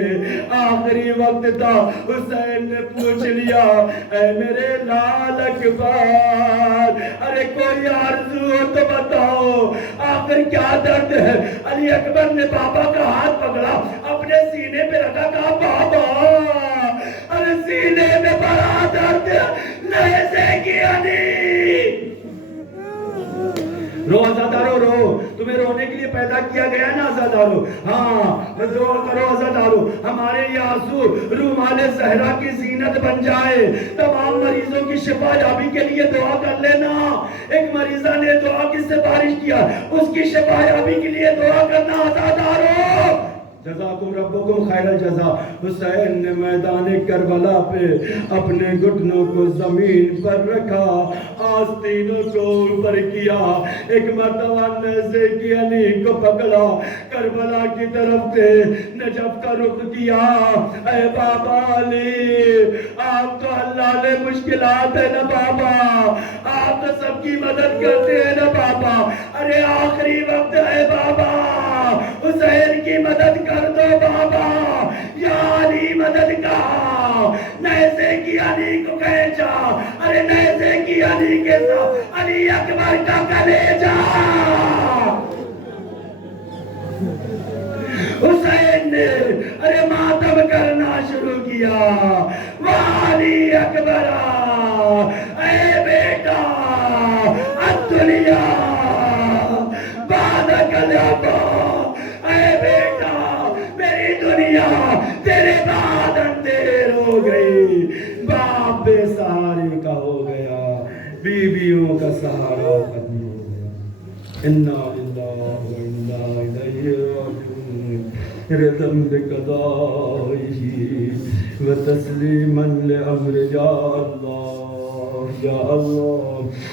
آخری وقت تھا، حسین نے پوچھ لیا، اے میرے لال اکبر، ارے کوئی آرزو ہو تو بتاؤ، آخر کیا درد ہے؟ علی اکبر نے بابا کا ہاتھ پکڑا، اپنے سینے پہ رکھا، کہا بابا ارے سینے میں بڑا درد نیزے کی علی۔ رو عزادارو رو، تمہیں رونے کے لیے پیدا کیا گیا نا عزادارو، ہاں دعا کرو عزادارو، ہمارے یہ آنسو رومال زہرا کی زینت بن جائے۔ تمام مریضوں کی شفا یابی کے لیے دعا کر لینا۔ ایک مریضہ نے دعا کی سفارش کیا، اس کی شفا یابی کے لیے دعا کرنا عزادارو۔ جزاکم ربکم خیر الجزا۔ حسین نے میدان کربلا پہ اپنے گھٹنوں کو زمین پر رکھا، آستینوں کو اوپر کیا، ایک مرتبہ نیزے کی علی کو پکڑا، کربلا کی طرف سے نجف کا رخ کیا۔ اے بابا علی، آپ تو اللہ نے مشکلات ہے نا بابا، آپ تو سب کی مدد کرتے ہیں نا بابا، ارے آخری وقت ہے بابا، حسین کی مدد کر دو بابا، یا علی مدد کا۔ نیزے کی علی کو کھینچا، ارے نیزے کی علی کے ساتھ علی اکبر کا کلیجہ۔ حسین نے ارے ماتم کرنا شروع کیا، علی اکبر اے بیٹا الدنیا بعد کلابا، اے بیٹا میری دنیا تیرے بعد اندھیر ہو گئی، باپ بے سہارے کا ہو گیا، بیویوں کا سہارا ختم ہو گیا۔ انا للہ و انا الیہ راجعون۔ رضم بقضائہ و تسلیما لامر یا اللہ، یا اللہ،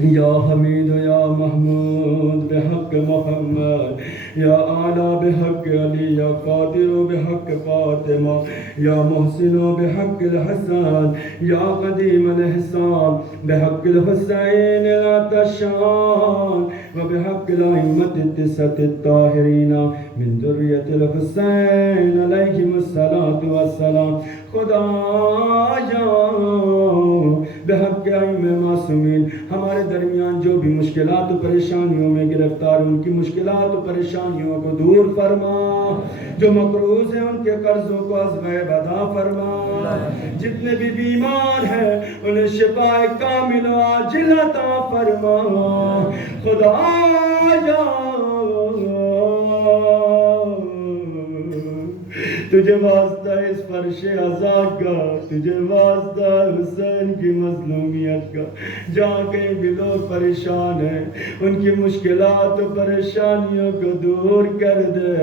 یا حمید یا محمود بحق محمد، یا اعلی بحق علی، یا قادر بحق فاطمہ، یا محسن بحق الحسن، یا قدیم الاحسان بحق الحسین العطشان، وبحق الائمة التسعة الطاہرین من ذریۃ الحسین علیہم الصلاۃ والسلام۔ خدایا بحق ائمہ معصومین، ہمارے درمیان جو بھی مشکلات و پریشانیوں میں گرفتار، ان کی مشکلات و پریشانیوں کو دور فرما، جو مقروض ہیں ان کے قرضوں کو از غیب ادا فرما، جتنے بھی بیمار ہیں انہیں شفا کامل و عاجل عطا فرما۔ خدایا تجھے واسطہ اس فرش عزا کا، تجھے واسطہ حسین کی مظلومیت کا، جہاں کہیں بھی لوگ پریشان ہیں ان کی مشکلات و پریشانیوں کو دور کر دے۔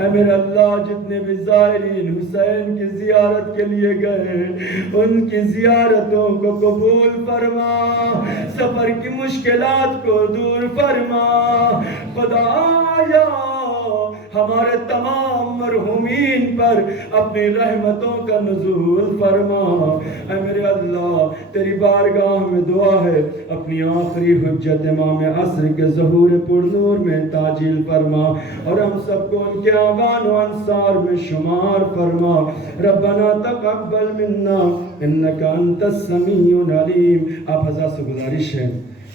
اے میرے اللہ، جتنے بھی زائرین حسین کی زیارت کے لیے گئے ان کی زیارتوں کو قبول فرما، سفر کی مشکلات کو دور فرما۔ خدایا ہمارے تمام مرحومین پر اپنی رحمتوں کا نزول فرما۔ اے میرے اللہ، تیری بارگاہ میں دعا ہے، اپنی آخری حجت امام عصر کے ظہور پر نور میں تعجیل فرما، اور ہم سب کو ان کے اعوان و انصار میں شمار فرما۔ ربنا تقبل منا انک انت السمیع العلیم۔ آپ حضرات سے گزارش ہے